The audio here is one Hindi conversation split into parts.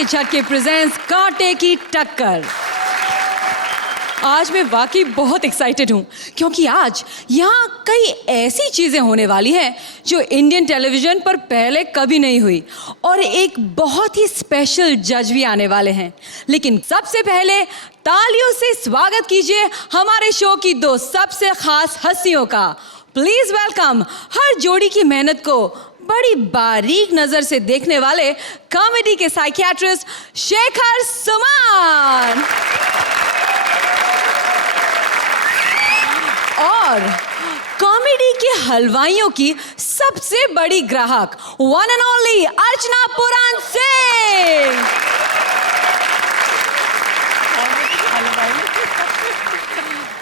के झटके प्रेजेंट्स कांटे की टक्कर। आज मैं वाकई बहुत एक्साइटेड हूँ क्योंकि आज यहाँ कई ऐसी चीज़ें होने वाली हैं जो इंडियन टेलीविज़न पर पहले कभी नहीं हुई और एक बहुत ही स्पेशल जज भी आने वाले हैं। लेकिन सबसे पहले तालियों से स्वागत कीजिए हमारे शो की दो सबसे खास हस्तियों का। प्लीज़ वेलकम हर जोड़ी की मेहनत को बड़ी बारीक नज़र से देखने वाले कॉमेडी के साइकियाट्रिस्ट शेखर सुमन और कॉमेडी के हलवाइयों की सबसे बड़ी ग्राहक वन एंड ओनली अर्चना पुराण सिंह।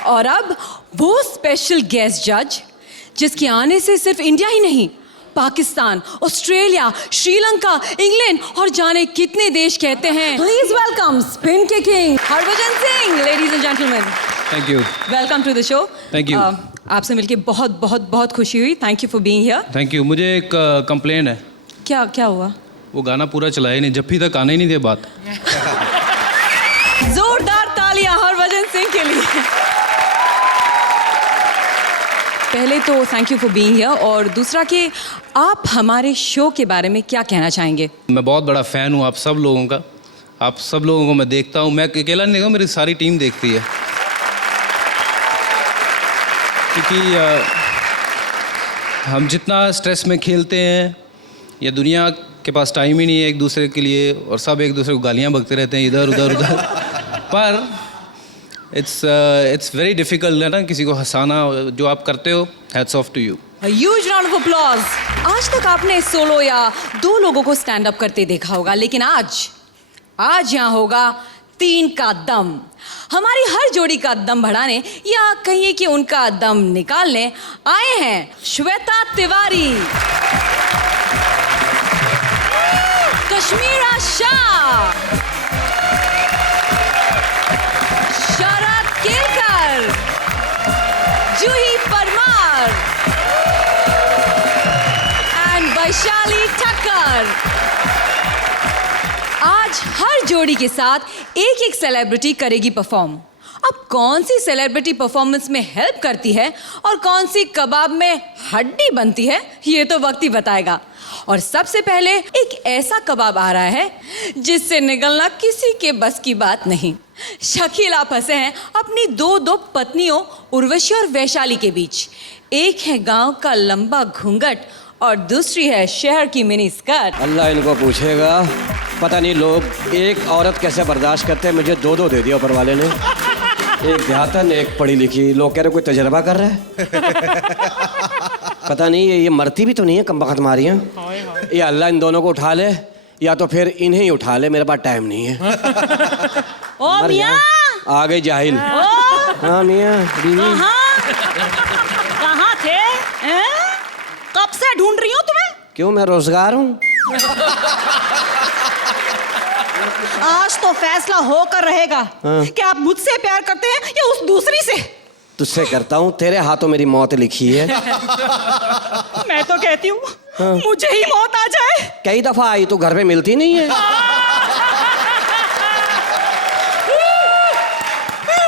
और अब वो स्पेशल गेस्ट जज जिसके आने से सिर्फ इंडिया ही नहीं, पाकिस्तान, ऑस्ट्रेलिया, श्रीलंका, इंग्लैंड और जाने कितने देश कहते हैं। प्लीज वेलकम स्पिन के king Harbhajan Singh. Ladies and gentleman, thank you. Welcome to the show. Thank you. आपसे मिलके बहुत बहुत बहुत खुशी हुई। Thank you for being here. Thank you. मुझे एक कंप्लेन है। क्या क्या हुआ? वो गाना पूरा चला ही नहीं, जफ्फी तक आने ही नहीं दे बात। जोरदार तालियां हरभजन सिंह के लिए। पहले तो thank you for being here और दूसरा कि आप हमारे शो के बारे में क्या कहना चाहेंगे? मैं बहुत बड़ा फ़ैन हूँ आप सब लोगों का। आप सब लोगों को मैं देखता हूँ। मैं अकेला नहीं देखता, मेरी सारी टीम देखती है क्योंकि हम जितना स्ट्रेस में खेलते हैं, ये दुनिया के पास टाइम ही नहीं है एक दूसरे के लिए और सब एक दूसरे को गालियाँ बकते रहते हैं इधर उधर उधर। पर इट्स वेरी डिफिकल्ट है ना किसी को हंसाना। जो आप करते हो, hats off to you. A huge round of applause। आज तक आपने सोलो या दो लोगों को स्टैंड अप करते देखा होगा, लेकिन आज यहाँ होगा 3 का दम। हमारी हर जोड़ी का दम बढ़ाने या कहिए कि उनका दम निकालने आए हैं श्वेता तिवारी, कश्मीरा शाह, शरद केलकर, जूही परमार एंड वैशाली ठक्कर। आज हर जोड़ी के साथ एक एक सेलिब्रिटी करेगी परफॉर्म। अब कौन सी सेलिब्रिटी परफॉर्मेंस में हेल्प करती है और कौन सी कबाब में हड्डी बनती है, ये तो वक्त ही बताएगा। और सबसे पहले एक ऐसा कबाब आ रहा है जिससे निकलना किसी के बस की बात नहीं। शकील आप फंसे हैं अपनी दो पत्नियों उर्वशी और वैशाली के बीच। एक है गांव का लंबा घूंघट और दूसरी है शहर की मिनी स्कर्ट। अल्लाह इनको पूछेगा, पता नहीं लोग एक औरत कैसे बर्दाश्त करते हैं। मुझे 2 दे दिया ऊपर वाले ने, एक देहातन एक पढ़ी लिखी। लोग कह रहे कोई तजर्बा कर रहा है। पता नहीं ये मरती भी तो नहीं है कमबख्त मारियाँ। ये अल्लाह इन दोनों को उठा ले या तो फिर इन्हें ही उठा ले, मेरे पास टाइम नहीं है। ओ मियां, आ गई जाहिल। हाँ मियां बीवी। कहाँ थे? कब से ढूंढ रही हूँ तुम्हें। क्यों, मैं रोजगार हूँ। आज तो फैसला होकर रहेगा कि आप मुझसे प्यार करते हैं या उस दूसरी से। तुझसे करता हूँ, तेरे हाथों मेरी मौत लिखी है। मैं तो कहती हूँ मुझे ही मौत आ जाए। कई दफा आई, तू घर पे मिलती नहीं है।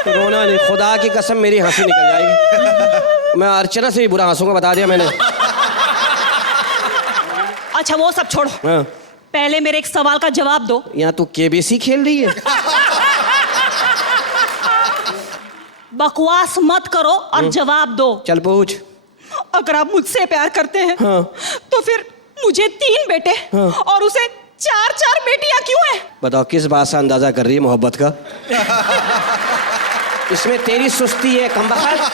रोना नहीं, खुदा की कसम मेरी हंसी निकल जाएगी। मैं अर्चना से भी बुरा हंसूंगा, बता दिया मैंने। अच्छा वो सब छोड़ो, हाँ। पहले मेरे एक सवाल का जवाब दो। यहाँ तू केबीसी खेल रही है। बकवास मत करो और जवाब दो। चल पूछ। अगर आप मुझसे प्यार करते हैं हाँ। तो फिर मुझे 3 बेटे और उसे 4 बेटियां क्यों हैं? बताओ किस बात से अंदाजा कर रही है मोहब्बत का? इसमें तेरी सुस्ती है कमबख्त।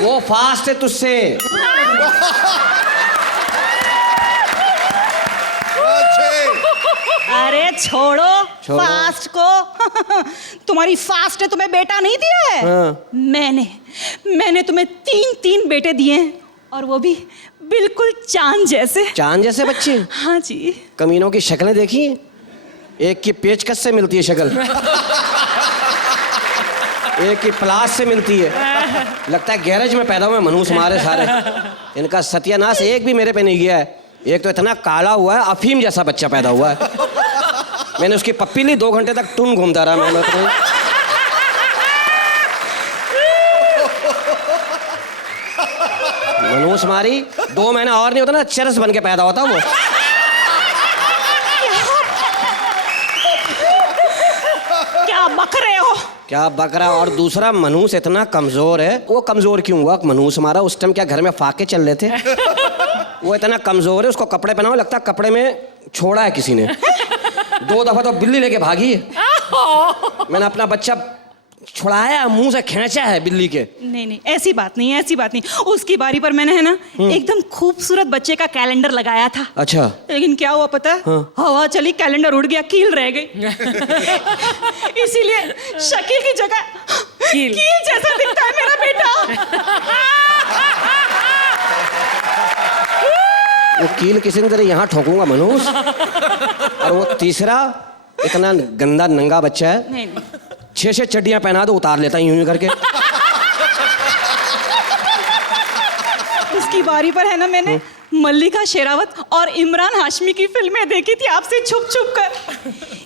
वो फास्ट है तुझसे। अरे छोड़ो फास्ट को। तुम्हारी फास्ट ने तुम्हें बेटा नहीं दिया है। हाँ। मैंने तुम्हें 3 बेटे दिए हैं और वो भी बिल्कुल चांद जैसे। चांद जैसे बच्चे? हाँ जी। कमीनों की शक्लें देखी? एक की पेचकस से मिलती है शक्ल, एक की प्लास से मिलती है। लगता है गैरेज में पैदा हुए मनूस मारे सारे। इनका सत्यानाश एक भी मेरे पे नहीं गया है। एक तो इतना काला हुआ है, अफीम जैसा बच्चा पैदा हुआ है। मैंने उसकी पप्पी ली, 2 घंटे तक टून घूमता रहा मैं तो। मनहूस मारी, 2 महीना और नहीं होता ना, चरस बन के पैदा होता वो। क्या बक रहे हो? क्या बकरा। और दूसरा, मनहूस इतना कमजोर है। वो कमजोर क्यों हुआ? मनहूस मारा उस टाइम क्या घर में फाके चल रहे थे? वो इतना कमजोर है, उसको कपड़े पहनाओ लगता है कपड़े में छोड़ा है किसी ने। 2 दफा तो बिल्ली लेके भागी है। मैंने अपना बच्चा छुड़ाया, मुंह से खींचा है बिल्ली के। नहीं नहीं, ऐसी बात नहीं, ऐसी बात नहीं। उसकी बारी पर मैंने है ना एकदम खूबसूरत बच्चे का कैलेंडर लगाया था। अच्छा। लेकिन क्या हुआ पता है? हवा चली, कैलेंडर उड़ गया, कील रह गई। इसीलिए शकील की जगह कील जैसा दिखता है मेरा बेटा। वो कील किसी ने तेरे यहाँ ठोकूंगा मनहूस। और वो तीसरा, इतना गंदा नंगा बच्चा है। नहीं नहीं, 6 चड्डियां पहना दो, उतार लेता यूं यूं करके। उसकी बारी पर है ना मैंने मल्लिका शेरावत और इमरान हाशमी की फिल्में देखी थी आपसे छुप छुप कर,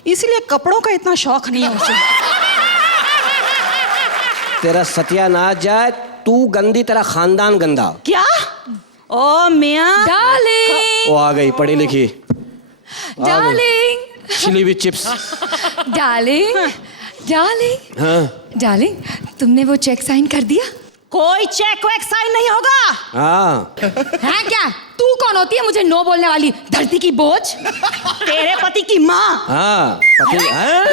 इसलिए कपड़ों का इतना शौक नहीं है उसे। तेरा सत्यानाश जाए, तू गंदी, तेरा खानदान गंदा। क्या? ओ मियां डार्लिंग, वो आ गई पढ़ी लिखी, डार्लिंग, छिली हुई चिप्स। डार्लिंग, डार्लिंग, हाँ डार्लिंग, तुमने वो चेक साइन कर दिया? कोई चेक वेक साइन नहीं होगा। हाँ। है क्या? तू कौन होती है मुझे नो बोलने वाली, धरती की बोझ? तेरे पति की माँ। हाँ पति है।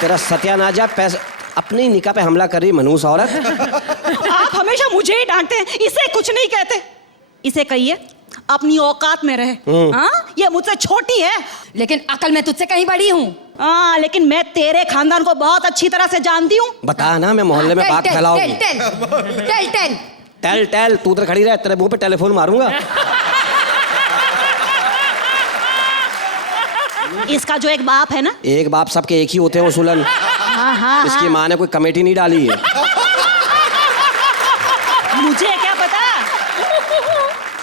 तेरा सत्यानाश जाए, पैसे अपनी निकाह पे हमला कर रही मनहूस औरत। आप हमेशा मुझे ही डांटते हैं, इसे कुछ नहीं कहते। इसे कहिए अपनी औकात में रहे। हाँ, ये मुझसे छोटी है। लेकिन अकल मैं तुझसे कहीं बड़ी हूँ। हाँ, लेकिन मैं तेरे खानदान को बहुत अच्छी तरह से जानती हूँ। बता ना, मैं मोहल्ले में बात फैलाऊंगी। टेल टेल, तू उधर खड़ी रह, तेरे मुंह पे टेलीफोन मारूंगा। इसका जो एक बाप है ना, एक बाप सबके एक ही होते हैं उसूलन। हाँ हाँ, इसकी माँ ने कोई कमेटी नहीं डाली है। मुझे क्या पता।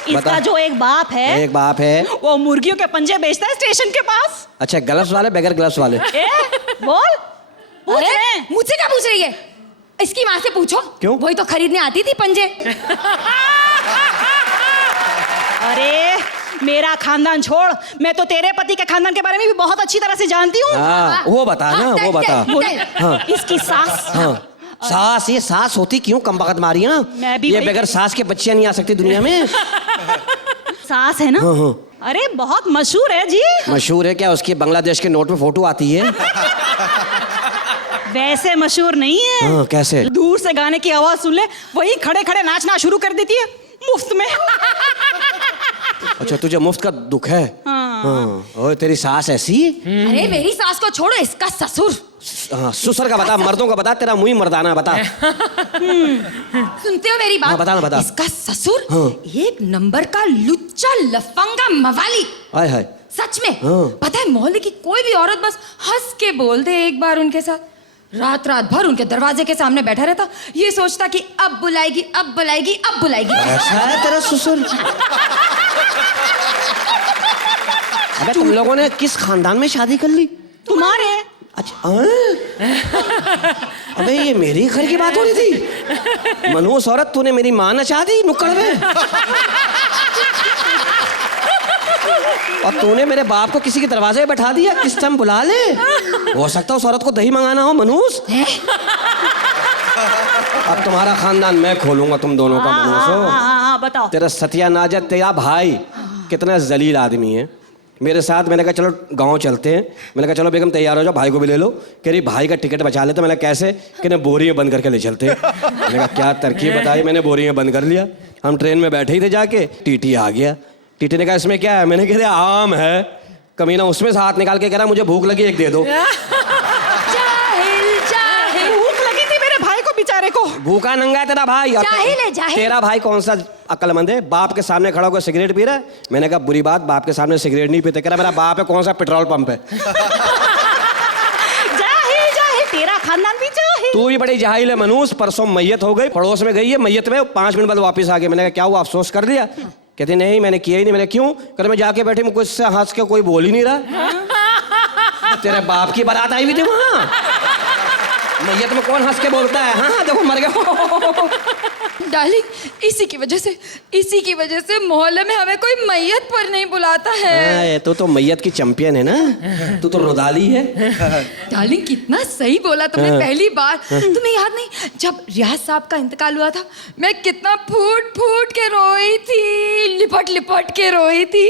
इसका बता। जो एक बाप है, एक बाप है। वो मुर्गियों के पंजे बेचता है स्टेशन के पास। अच्छा, ग्लव्स वाले, बगैर ग्लव्स वाले। बोल, पूछ अरे, रहे हैं। मुझसे क्या पूछ रही है? इसकी माँ से पूछो। क्यों? वही तो खरीदने आती थी पंजे। अरे मेरा खानदान छोड़, मैं तो तेरे पति के खानदान के बारे में भी बहुत अच्छी तरह से जानती हूँ। हाँ, वो बता ना, वो बता। हाँ। इसकी सास। हाँ, सास, ये सास होती क्यों? कम बखत मारी है ना। मैं भी ये वही- बगैर सास के बच्चियां नहीं आ सकती दुनिया में। सास है ना। हाँ, हाँ। अरे बहुत मशहूर है जी। मशहूर है क्या? उसकी बांग्लादेश के नोट में फोटो आती है। वैसे मशहूर नहीं है। हाँ, कैसे? दूर से गाने की आवाज सुन ले, वही खड़े खड़े नाचना शुरू कर देती है मुफ्त में। अच्छा, तुझे मुफ्त का दुख है? हाँ। और तेरी सास ऐसी? अरे मेरी सास को छोड़ो, इसका ससुर। हाँ, ससुर का बता, मर्दों का बता, तेरा मुंह ही मर्दाना है, बता। सुनते हो मेरी बात? हाँ, बता ना, बता। इसका ससुर हाँ। एक नंबर का लुच्चा लफंगा मवाली। हाय हाय। सच में। हाँ। पता है, मोहल्ले की कोई भी औरत बस हंस के बोल दे एक बार उनके साथ, रात रात भर उनके दरवाजे के सामने बैठा रहता, ये सोचता कि अब बुलाएगी, अब बुलाएगी, अब बुलाएगी। ऐसा है तेरा ससुर? अबे तुम लोगों ने किस खानदान में शादी कर ली? तुम्हारे। अच्छा, अबे ये मेरी घर की बात हो रही थी। मनहूस औरत, तूने मेरी माँ नचा दी नुक्कड़ में। और तूने मेरे बाप को किसी के दरवाजे पे बैठा दिया, किस टाइम बुला ले। हो सकता है उस औरत को दही मंगाना हो मनहूस। अब तुम्हारा खानदान मैं खोलूंगा, तुम दोनों का। मनहूस हो, हाँ, बताओ। तेरा सत्यानाश, तेरा भाई कितना जलील आदमी है। मेरे साथ, मैंने कहा चलो गांव चलते हैं। मैंने कहा चलो बेगम तैयार हो जाओ, भाई को भी ले लो। कह रही भाई का टिकट बचा लेते। मैंने कैसे? कि ना बोरी में बंद करके ले चलते। मैंने कहा क्या तरकीब बताई। मैंने बोरी में बंद कर लिया। हम ट्रेन में बैठे ही थे, जाके टीटी आ गया। टीटी ने कहा इसमें क्या है? मैंने कहा आम है। कमीना उसमें से हाथ निकाल के कह रहा मुझे भूख लगी, एक दे दो। जाहिल, जाहिल। भूख लगी थी मेरे भाई को बेचारे को। भूखा नंगा है तेरा भाई। जाहिल है, जाहिल। तेरा भाई कौन सा अक्लमंद है? बाप के सामने खड़ा होकर सिगरेट पी रहा है। मैंने कहा बुरी बात, बाप के सामने सिगरेट नहीं पीते। कह रहा मेरा बाप है, कौन सा पेट्रोल पंप है? जाहिल, जाहिल, तेरा खानदान भी जाहिल। तू भी बड़ी जाहिल है मनूस। परसों मैयत हो गई, पड़ोस में गई है मैयत में, 5 मिनट बाद वापस आ गई। मैंने कहा क्या हुआ, अफसोस कर दिया? कहते नहीं मैंने किया ही नहीं। मैंने क्यों? कहते मैं जाके बैठे, मुझको इससे हंस के कोई बोल ही नहीं रहा। तेरे बाप की बारात आई हुई थी वहाँ, मैयत में कौन हंस के बोलता है? हाँ देखो मर गया। डार्लिंग, इसी की वजह से मोहल्ले में हमें कोई मैयत पर नहीं बुलाता है। तू तो मैयत की चैंपियन है ना, तू तो रुदाली है। डार्लिंग, कितना सही बोला तुमने पहली बार। तुम्हें याद नहीं जब रियाज साहब का इंतकाल हुआ था, मैं कितना फूट फूट के रोई थी, लिपट लिपट के रोई थी।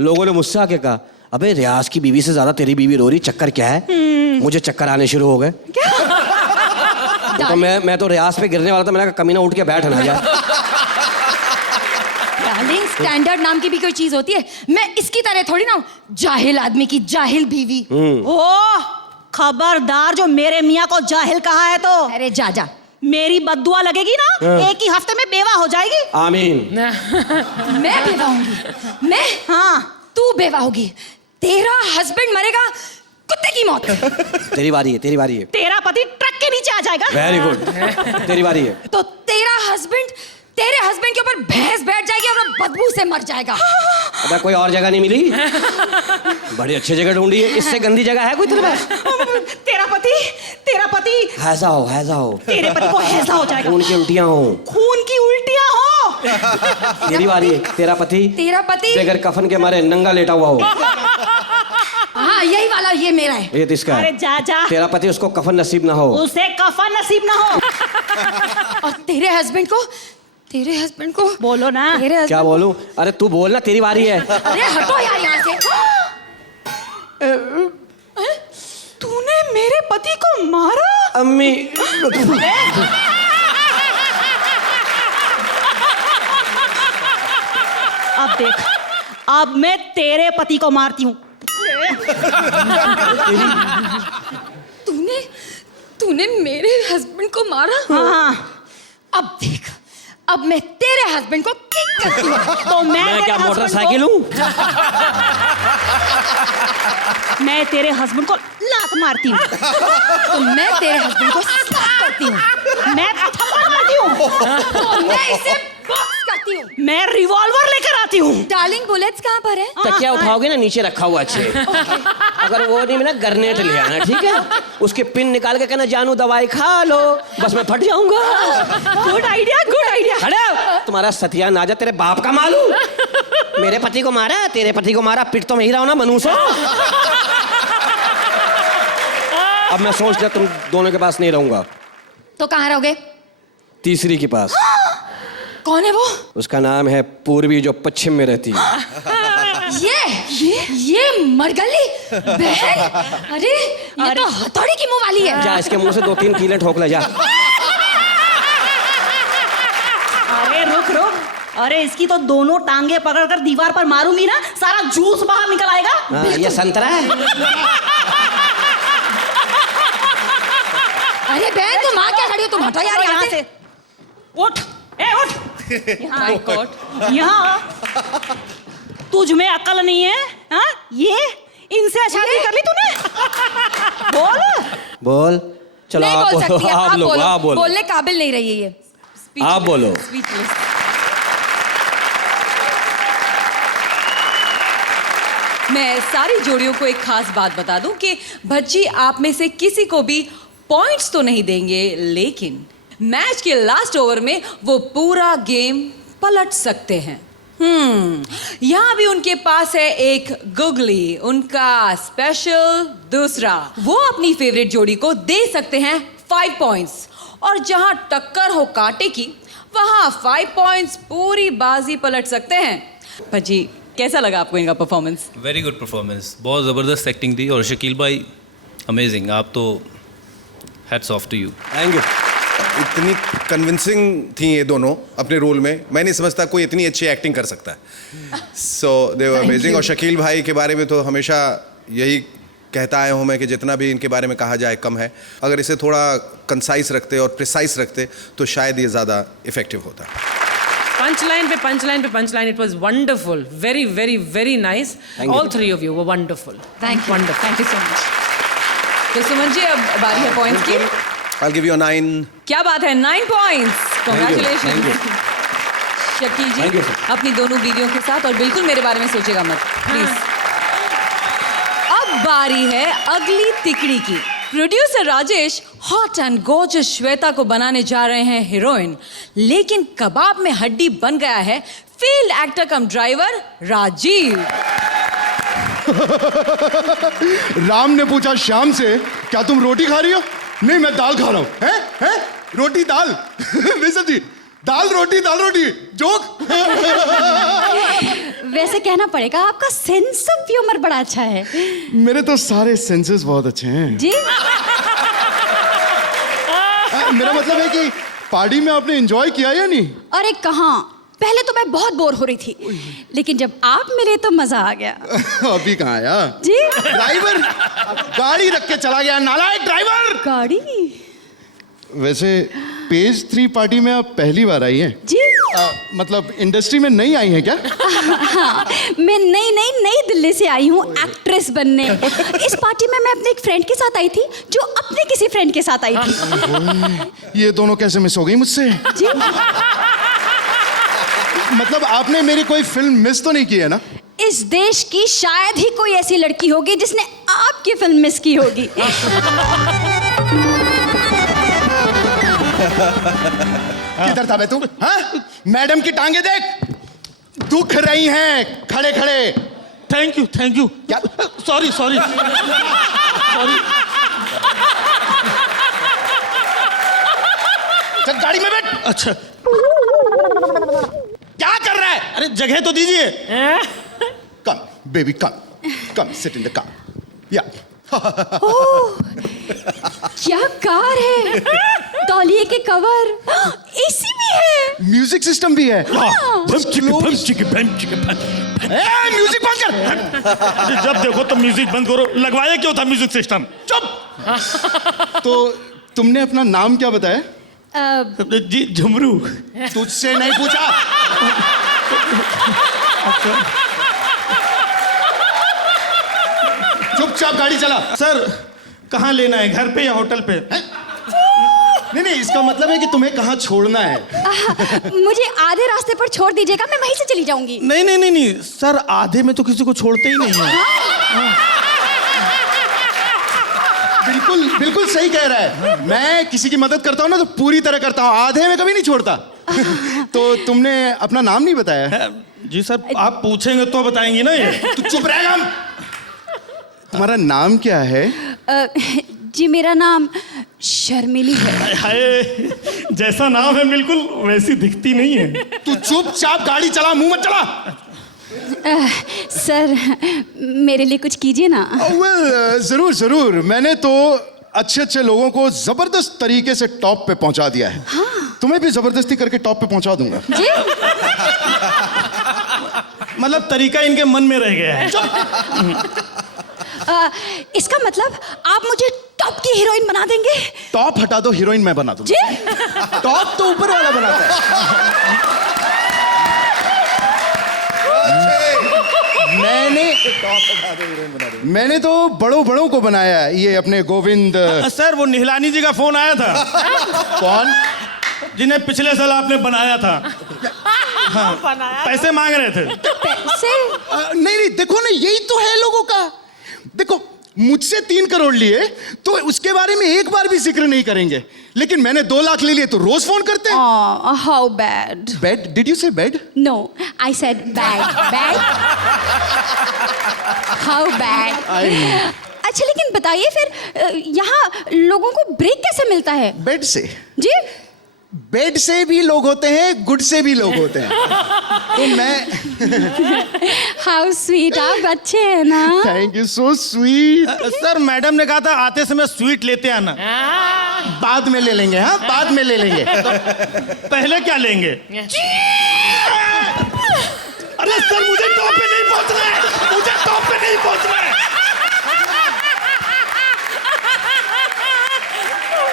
लोगों ने मुझसे आके कहा अबे रियाज की बीवी से ज्यादा तेरी बीवी रो रही, चक्कर क्या है? मुझे चक्कर आने शुरू हो गए। तो मैं तो रियाज पे गिरने वाला था। मैंने कहा कमीना उठ के बैठ ना जा। डार्लिंग, स्टैंडर्ड नाम की भी कोई चीज होती है। मैं इसकी तरह थोड़ी ना हूँ, जाहिल आदमी की जाहिल बीवी। ओ खबरदार, जो मेरे मियाँ को जाहिल कहा है तो अरे जा जा, मेरी बद्दुआ लगेगी ना, एक ही हफ्ते में बेवा हो जाएगी। आमीन। मैं बेवा होंगी। मैं? हाँ, तू बेवा होगी। तेरा हस्बैंड मरेगा कुत्ते की मौत। तेरी बारी है, तेरी बारी है। तेरा पति ट्रक के नीचे आ जाएगा। वेरी गुड, तेरी बारी है। तो तेरे हस्बैंड के ऊपर भैंस बैठ जाएगी और वो बदबू से मर जाएगा। अबे कोई और जगह नहीं मिली? बड़ी अच्छी जगह ढूंढी है, इससे गंदी जगह है कोई तेरे पास? तेरा पति हैजा हो। तेरे पति को हैजा हो जाएगा। खून की उल्टियां हो। खून की उल्टियां हो। तेरी बारी है। तेरा पति बगैर कफन के मारे नंगा लेटा हुआ हो। हाँ, यही वाला ये मेरा है। ये किसका है? अरे जा जा, तेरा पति उसको कफन नसीब ना हो। उसे कफन नसीब ना हो। और तेरे हस्बैंड को बोलो ना। क्या बोलूं? अरे तू बोल ना, तेरी बारी है। अरे हटो यार यहाँ से। तूने मेरे पति को मारा? अम्मी अब देख, अब मैं तेरे पति को मारती हूँ। तूने मेरे हस्बैंड को मारा? हाँ। अब देख, अब मैं तेरे हस्बैंड को किक करती हूँ। तो मैं क्या मोटरसाइकिल हूँ? मैं तेरे हस्बैंड को लात मारती हूँ। तो मैं तेरे हस्बैंड को स्लैप करती हूँ। मैं थप्पड़ मारती हूँ। तो मैं इसे बॉक्स करती हूँ। मैं रिवॉल्वर लेकर आती हूँ। डार्लिंग, बुलेट्स कहाँ पर है? तकिया उठाओगे ना, नीचे रखा हुआ अच्छे। अगर वो नहीं मिला, ग्रेनेड ले आना, ठीक है? उसके पिन निकाल के कहना जानू दवाई खा लो, बस मैं फट जाऊंगा। Good idea, good idea. खड़ा, तुम्हारा सतिया नाजा तेरे बाप का मालूम। मेरे पति को मारा, तेरे पति को मारा, पिट तो मैं ही रहा हूं ना मनूसो। अब मैं सोच लिया तुम दोनों के पास नहीं रहूंगा। तो कहाँ रहोगे? तीसरी के पास। कौन है वो? उसका नाम है पूर्वी, जो पश्चिम में रहती है। ये मरगली बहन। अरे ये तो हथौड़ी की मुंह वाली है। जा इसके मुंह से 2-3 कीले ठोक ले जा। अरे रुक। अरे इसकी तो दोनों टांगे पकड़कर दीवार पर मारूंगी ना, सारा जूस बाहर निकल आएगा। हाँ, ये संतरा है। अरे बहन, तुम आ क्या खड़ी हो? तुम हटो यार यहाँ से। उठ, उठ। यहाँ तुझ में अकल नहीं है? हाँ, ये इनसे शादी कर ली तूने? बोल। चलो नहीं आप बोल बोलो, सकती है, आप लोग, आप बोलो। बोलने काबिल नहीं रही है ये। आप बोलो। मैं सारी जोड़ियों को एक खास बात बता दूं कि भज्जी आप में से किसी को भी पॉइंट्स तो नहीं देंगे, लेकिन मैच के लास्ट ओवर में वो पूरा गेम पलट सकते हैं। यहाँ भी उनके पास है एक गुगली, उनका स्पेशल दूसरा। वो अपनी फेवरेट जोड़ी को दे सकते हैं 5 पॉइंट्स, और जहां टक्कर हो कांटे की, वहां 5 पॉइंट्स पूरी बाजी पलट सकते हैं। भज्जी, कैसा लगा आपको इनका परफॉर्मेंस? वेरी गुड परफॉर्मेंस, बहुत ज़बरदस्त एक्टिंग थी। और शकील भाई अमेजिंग, आप तो hats off to you. Thank you. इतनी कन्विंसिंग थी ये दोनों अपने रोल में, मैं नहीं समझता कोई इतनी अच्छी एक्टिंग कर सकता है। सो दे वर अमेजिंग। और शकील भाई के बारे में तो हमेशा यही कहता आया हूँ मैं कि जितना भी इनके बारे में कहा जाए कम है। अगर इसे थोड़ा कंसाइज रखते और प्रिसाइज रखते तो शायद ये ज़्यादा इफेक्टिव होता। पंचलाइन पे punchline, it was wonderful, very very very nice. All three of you were wonderful. Thank you so much. तो सुमन जी, अब बारी है पॉइंट्स की। I'll give you a 9. क्या बात है, 9 points, congratulation Shakeel Thank ji you, sir. अपनी दोनों बीवियों के साथ, और बिल्कुल मेरे बारे में सोचेगा मत प्लीज। अब बारी है अगली तिकड़ी की। Producer Rajesh hot and gorgeous Shweta को बनाने जा रहे हैं हीरोइन, लेकिन कबाब में हड्डी बन गया है failed actor cum driver Rajeev. Ram ने पूछा श्याम से, क्या तुम रोटी खा रही हो? नहीं, मैं दाल खा रहा हूं। हैं? रोटी दाल? बेसब जी, दाल रोटी जोक। वैसे कहना पड़ेगा आपका सेंस ऑफ ह्यूमर बड़ा अच्छा है मेरे तो सारे सेंसेस बहुत अच्छे हैं। जी। मेरा मतलब है कि पार्टी में आपने एंजॉय किया या नहीं? अरे कहाँ, पहले तो मैं बहुत बोर हो रही थी, लेकिन जब आप मिले तो मजा आ गया। अभी कहाँ आया? जी। ड्राइवर गाड़ी रख के चला गया, नालायक ड्राइवर। गाड़ी? वैसे पेज 3 पार्टी में आप पहली बार आई हैं? जी। मतलब इंडस्ट्री में नई आई हैं क्या? हाँ, मैं नई दिल्ली से आई हूँ एक्ट्रेस बनने। इस पार्टी में मैं अपने एक फ्रेंड के साथ आई थी, जो अपने किसी फ्रेंड के साथ आई थी। ये दोनों कैसे मिस हो गई मुझसे? जी। मतलब आपने मेरी कोई फिल्म मिस तो नहीं की है ना? इस देश की शायद ही कोई ऐसी लड़की होगी जिसने आपकी फिल्म मिस की होगी। किधर था बे तू? हाँ? मैडम की टांगे देख, दुख रही हैं खड़े खड़े। थैंक यू क्या? सॉरी चल गाड़ी में बैठ। अच्छा, क्या कर रहा है? अरे जगह तो दीजिए। Come baby, come sit in the car. या क्या कार है, तौलिए के कवर, एसी भी है, म्यूजिक सिस्टम भी है। म्यूजिक म्यूजिक बंद कर। जब देखो तो म्यूजिक बंद करो, लगवाया क्यों था म्यूजिक सिस्टम? चुप। तो तुमने अपना नाम क्या बताया? जी झुमरू। तुझसे नहीं पूछा। चुपचाप गाड़ी चला। सर कहाँ लेना है, घर पे या होटल पे? नहीं, इसका मतलब है कि तुम्हें कहाँ छोड़ना है। मुझे आधे रास्ते पर छोड़ दीजिएगा, मैं वहीं से चली जाऊंगी। नहीं सर, आधे में तो किसी को छोड़ते ही नहीं है। बिल्कुल सही कह रहा है। मैं किसी की मदद करता हूँ ना तो पूरी तरह करता हूँ, आधे में कभी नहीं छोड़ता। तो तुमने अपना नाम नहीं बताया? जी सर, आप पूछेंगे तो बताएंगी ना ये। तू चुप रहेगा। तुम्हारा नाम क्या है? जी मेरा नाम शर्मिली है। हाय, जैसा नाम है बिल्कुल वैसी दिखती नहीं है। तू चुपचाप गाड़ी चला, मुंह मत चला। सर मेरे लिए कुछ कीजिए ना। जरूर। मैंने तो अच्छे लोगों को जबरदस्त तरीके से टॉप पे पहुंचा दिया है। हाँ। तुम्हें भी जबरदस्ती करके टॉप पे पहुंचा दूंगा। जी। मतलब तरीका इनके मन में रह गया है। इसका मतलब आप मुझे टॉप की हीरोइन बना देंगे? टॉप हटा दो, हीरोइन मैं बना दूंगा। जी। टॉप तो ऊपर वाला बनाता है। मैंने तो बड़ों को बनाया है। ये अपने गोविंद। सर वो निहलानी जी का फोन आया था। कौन? जिन्हें पिछले साल आपने बनाया था। हाँ, पैसे मांग रहे थे। पैसे? नहीं, देखो ना, यही तो है लोगों का। देखो, मुझसे 3 करोड़ लिए तो उसके बारे में एक बार भी जिक्र नहीं करेंगे, लेकिन मैंने 2 लाख ले लिए तो रोज फोन करते हैं। How bad. Bed? Did you say bed? No, I said bad. How bad. अच्छा लेकिन बताइए फिर यहाँ लोगों को ब्रेक कैसे मिलता है? बेड से? जी। बेड से भी लोग होते हैं, गुड से भी लोग होते हैं। तो मैं हाउ स्वीट, आप अच्छे हैं ना? Thank you, so sweet. Sir madam ने कहा था आते समय स्वीट लेते आना। बाद में ले लेंगे। हाँ, बाद में ले लेंगे। पहले क्या लेंगे? अरे सर मुझे टॉप पे नहीं पहुंचना है, मुझे टॉप पे नहीं पहुंचना है।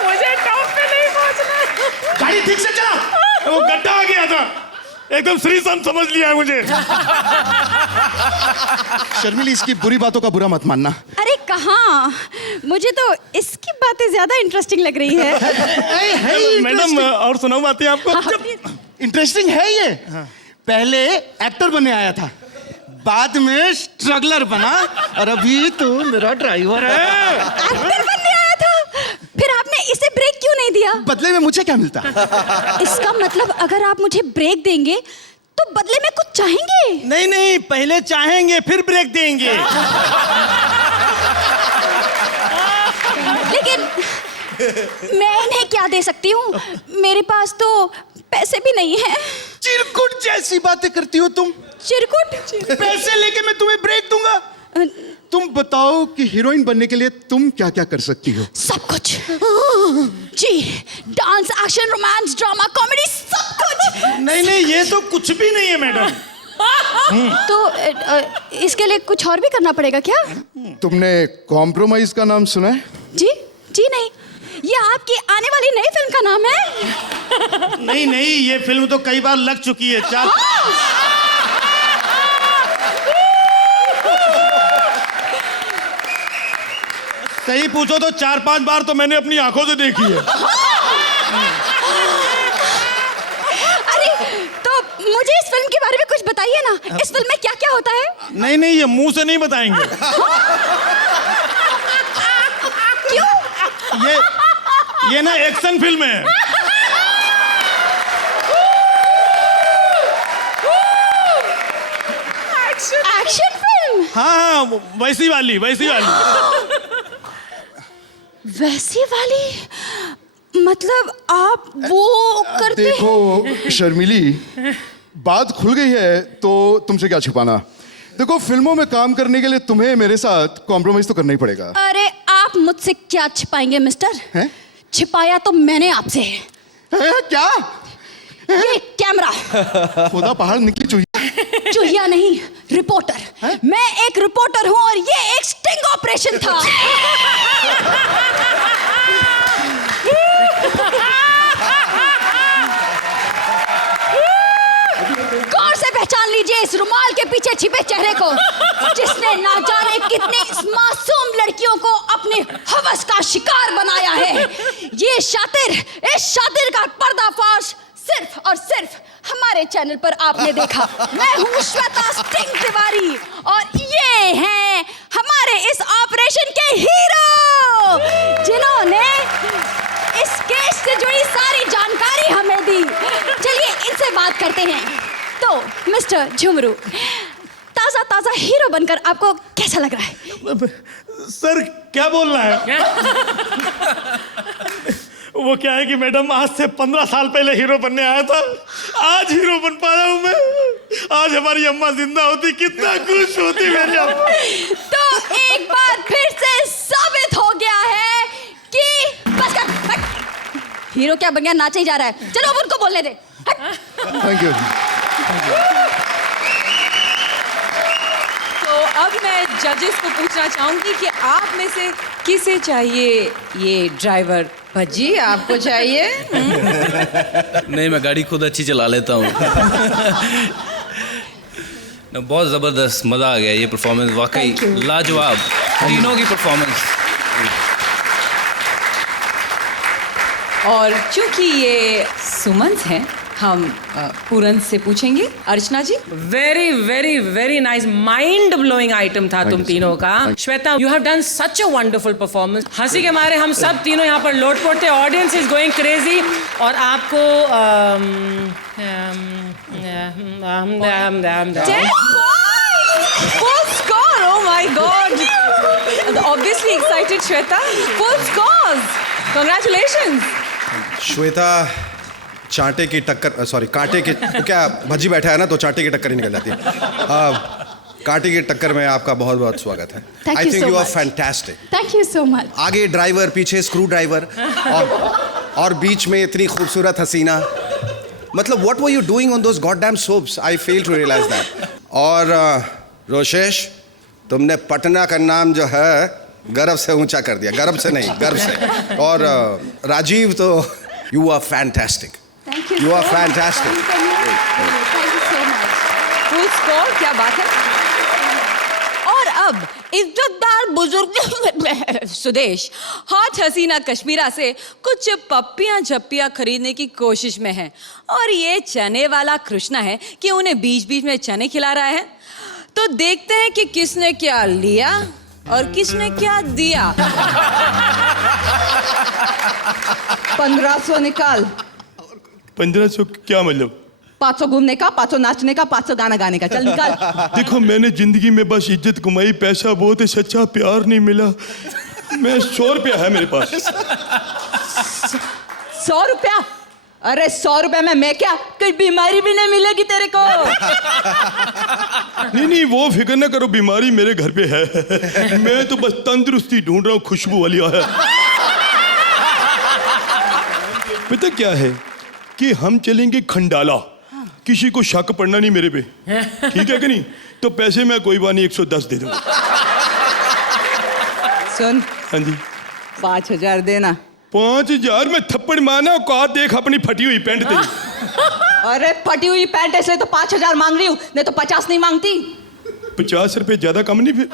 मुझे टॉप पे नहीं पहुंचना है। गाड़ी ठीक से चला। वो गड्ढा आ गया था, एकदम श्री संत समझ लिया है मुझे। शर्मिली, इसकी बुरी बातों का बुरा मत मानना। अरे कहाँ, मुझे तो इसकी बातें ज्यादा इंटरेस्टिंग लग रही है। है ही मैडम interesting। और सुनाओ बातें आपको। इंटरेस्टिंग है ये। पहले एक्टर बनने आया था, बाद में स्ट्रगलर बना, और अभी तो मेरा ड्राइवर है। एक्टर बनने आया था, फिर आपने इसे ब्रेक क्यों नहीं दिया? बदले में मुझे क्या मिलता? इसका मतलब अगर आप मुझे ब्रेक देंगे तो बदले में कुछ चाहेंगे? नहीं नहीं, पहले चाहेंगे फिर ब्रेक देंगे। लेकिन मैं इन्हें क्या दे सकती हूँ? मेरे पास तो पैसे भी नहीं है। चिरकुट जैसी बातें करती हो तुम। चिरकुट? पैसे लेके मैं तुम्हें ब्रेक दूंगा? तुम बताओ कि हीरोइन बनने के लिए तुम क्या क्या कर सकती हो? सब कुछ जी, dance, action, romance, drama, comedy, सब कुछ। नहीं नहीं, ये तो कुछ भी नहीं है मैडम। तो इसके लिए कुछ और भी करना पड़ेगा क्या? तुमने कॉम्प्रोमाइज का नाम सुना है? जी जी नहीं, ये आपकी आने वाली नई फिल्म का नाम है। नहीं नहीं, ये फिल्म तो कई बार लग चुकी है। चार सही पूछो तो 4-5 बार तो मैंने अपनी आंखों से देखी है। अरे तो मुझे इस फिल्म के बारे में कुछ बताइए ना, इस फिल्म में क्या क्या होता है? नहीं नहीं, ये मुंह से नहीं बताएंगे। क्यों? ये ना एक्शन फिल्म है। Action film? हाँ हाँ, वैसी वाली। वैसी वाली मतलब आप वो करते हैं? देखो शर्मिली, बात खुल गई है तो तुमसे क्या छुपाना। देखो, फिल्मों में काम करने के लिए तुम्हें मेरे साथ कॉम्प्रोमाइज तो करना ही पड़ेगा। अरे आप मुझसे क्या छिपाएंगे मिस्टर? हैं? छिपाया तो मैंने आपसे है। क्या? ये कैमरा। खुदा पहाड़ निकली चुहिया। चूहिया नहीं, रिपोर्टर। मैं एक रिपोर्टर हूँ और ये एक स्टिंग ऑपरेशन था। गौर से पहचान लीजिए इस रुमाल के पीछे छिपे चेहरे को, जिसने ना जाने कितनी मासूम लड़कियों को अपने हवस का शिकार बनाया है। ये शातिर, इस शातिर का पर्दाफाश सिर्फ और सिर्फ हमारे चैनल पर आपने देखा। मैं हूँ श्वेता स्टिंग तिवारी और ये हैं हमारे इस ऑपरेशन के हीरो, जिन्होंने इस केस से जुड़ी सारी जानकारी हमें दी। चलिए इनसे बात करते हैं। तो मिस्टर झुमरू, ताजा ताजा हीरो बनकर आपको कैसा लग रहा है? सर क्या बोल रहा है? वो क्या है कि मैडम, आज से 15 साल पहले हीरो बनने आया था, आज हीरो बन पाया हूँ मैं। आज हमारी अम्मा जिंदा होती कितना खुश होती मेरी अम्मा। तो एक बार फिर से साबित हो गया है कि बस कर, हट। हीरो क्या बन गया, नाचे ही जा रहा है। चलो अब उनको बोलने दे। Thank you. तो अब मैं जजेस को पूछना चाहूंगी कि आप में से किसे चाहिए ये ड्राइवर? भज्जी आपको चाहिए? नहीं, मैं गाड़ी खुद अच्छी चला लेता हूँ। बहुत ज़बरदस्त, मज़ा आ गया। ये परफॉर्मेंस वाकई लाजवाब, तीनों की परफॉर्मेंस। और चूंकि ये सुमंस हैं, हम पूरन से पूछेंगे। Archana ji. Very very very nice, mind blowing item था तुम तीनों का। Shweta, you have done such a wonderful performance. हंसी के मारे हम सब तीनों यहाँ पर लोटपोट थे, ऑडियंस इज गोइंग क्रेजी। और आपको Full score! Oh my God! Obviously excited, Shweta. Full scores. Congratulations. Shweta चांटे की टक्कर, सॉरी कांटे की, क्या भज्जी बैठा है ना तो चांटे की टक्कर ही निकल जाती है। कांटे की टक्कर में आपका बहुत बहुत स्वागत है। Thank I you think so you are much. Fantastic. Thank you so much. आगे ड्राइवर, पीछे स्क्रू ड्राइवर, और बीच में इतनी खूबसूरत हसीना। मतलब what were you doing on those goddamn soaps? I fail to realise that. और रोशेश, तुमने पटना का नाम जो है गर्व से ऊंचा कर दिया। गर्व से नहीं, गर्व से। और राजीव, तो you are fantastic. Thank you. You are fantastic. Thank you so much. Full score, क्या बात है। और अब इज्जतदार बुजुर्ग सुदेश हॉट हसीना कश्मीरा से कुछ पप्पियां झप्पियां खरीदने की कोशिश में है और ये चने वाला कृष्णा है कि उन्हें बीच बीच में चने खिला रहा है। तो देखते हैं कि किसने क्या लिया और किसने क्या दिया। 1500 निकाल। 1500 क्या मतलब? 500 घूमने का, 500 नाचने का, 500 गाना गाने का। चल निकाल। देखो मैंने जिंदगी में बस इज्जत कमाई, पैसा बहुत है, सच्चा प्यार नहीं मिला। मैं 100 रुपया है मेरे पास। 100 रुपया? अरे 100 रुपए में मैं क्या, कोई बीमारी भी नहीं मिलेगी तेरे को। नहीं वो फिक्र ना करो, बीमारी मेरे घर पे है। मैं तो बस तंदुरुस्ती ढूंढ रहा हूँ, खुशबू वाली है। पता क्या है कि हम चलेंगे खंडाला, किसी को शक पड़ना नहीं मेरे पे, ठीक है कि नहीं? तो पैसे मैं कोई बात नहीं 110 दे दूंगा। सुन, हाँ जी 5000 देना। 5000 में थप्पड़ मारना, औकात देख अपनी फटी हुई पैंट तेरी। अरे फटी हुई पैंट इसलिए तो 5000 मांग रही हूँ, नहीं तो 50 नहीं मांगती। 50 रुपए ज्यादा कम नहीं फिर?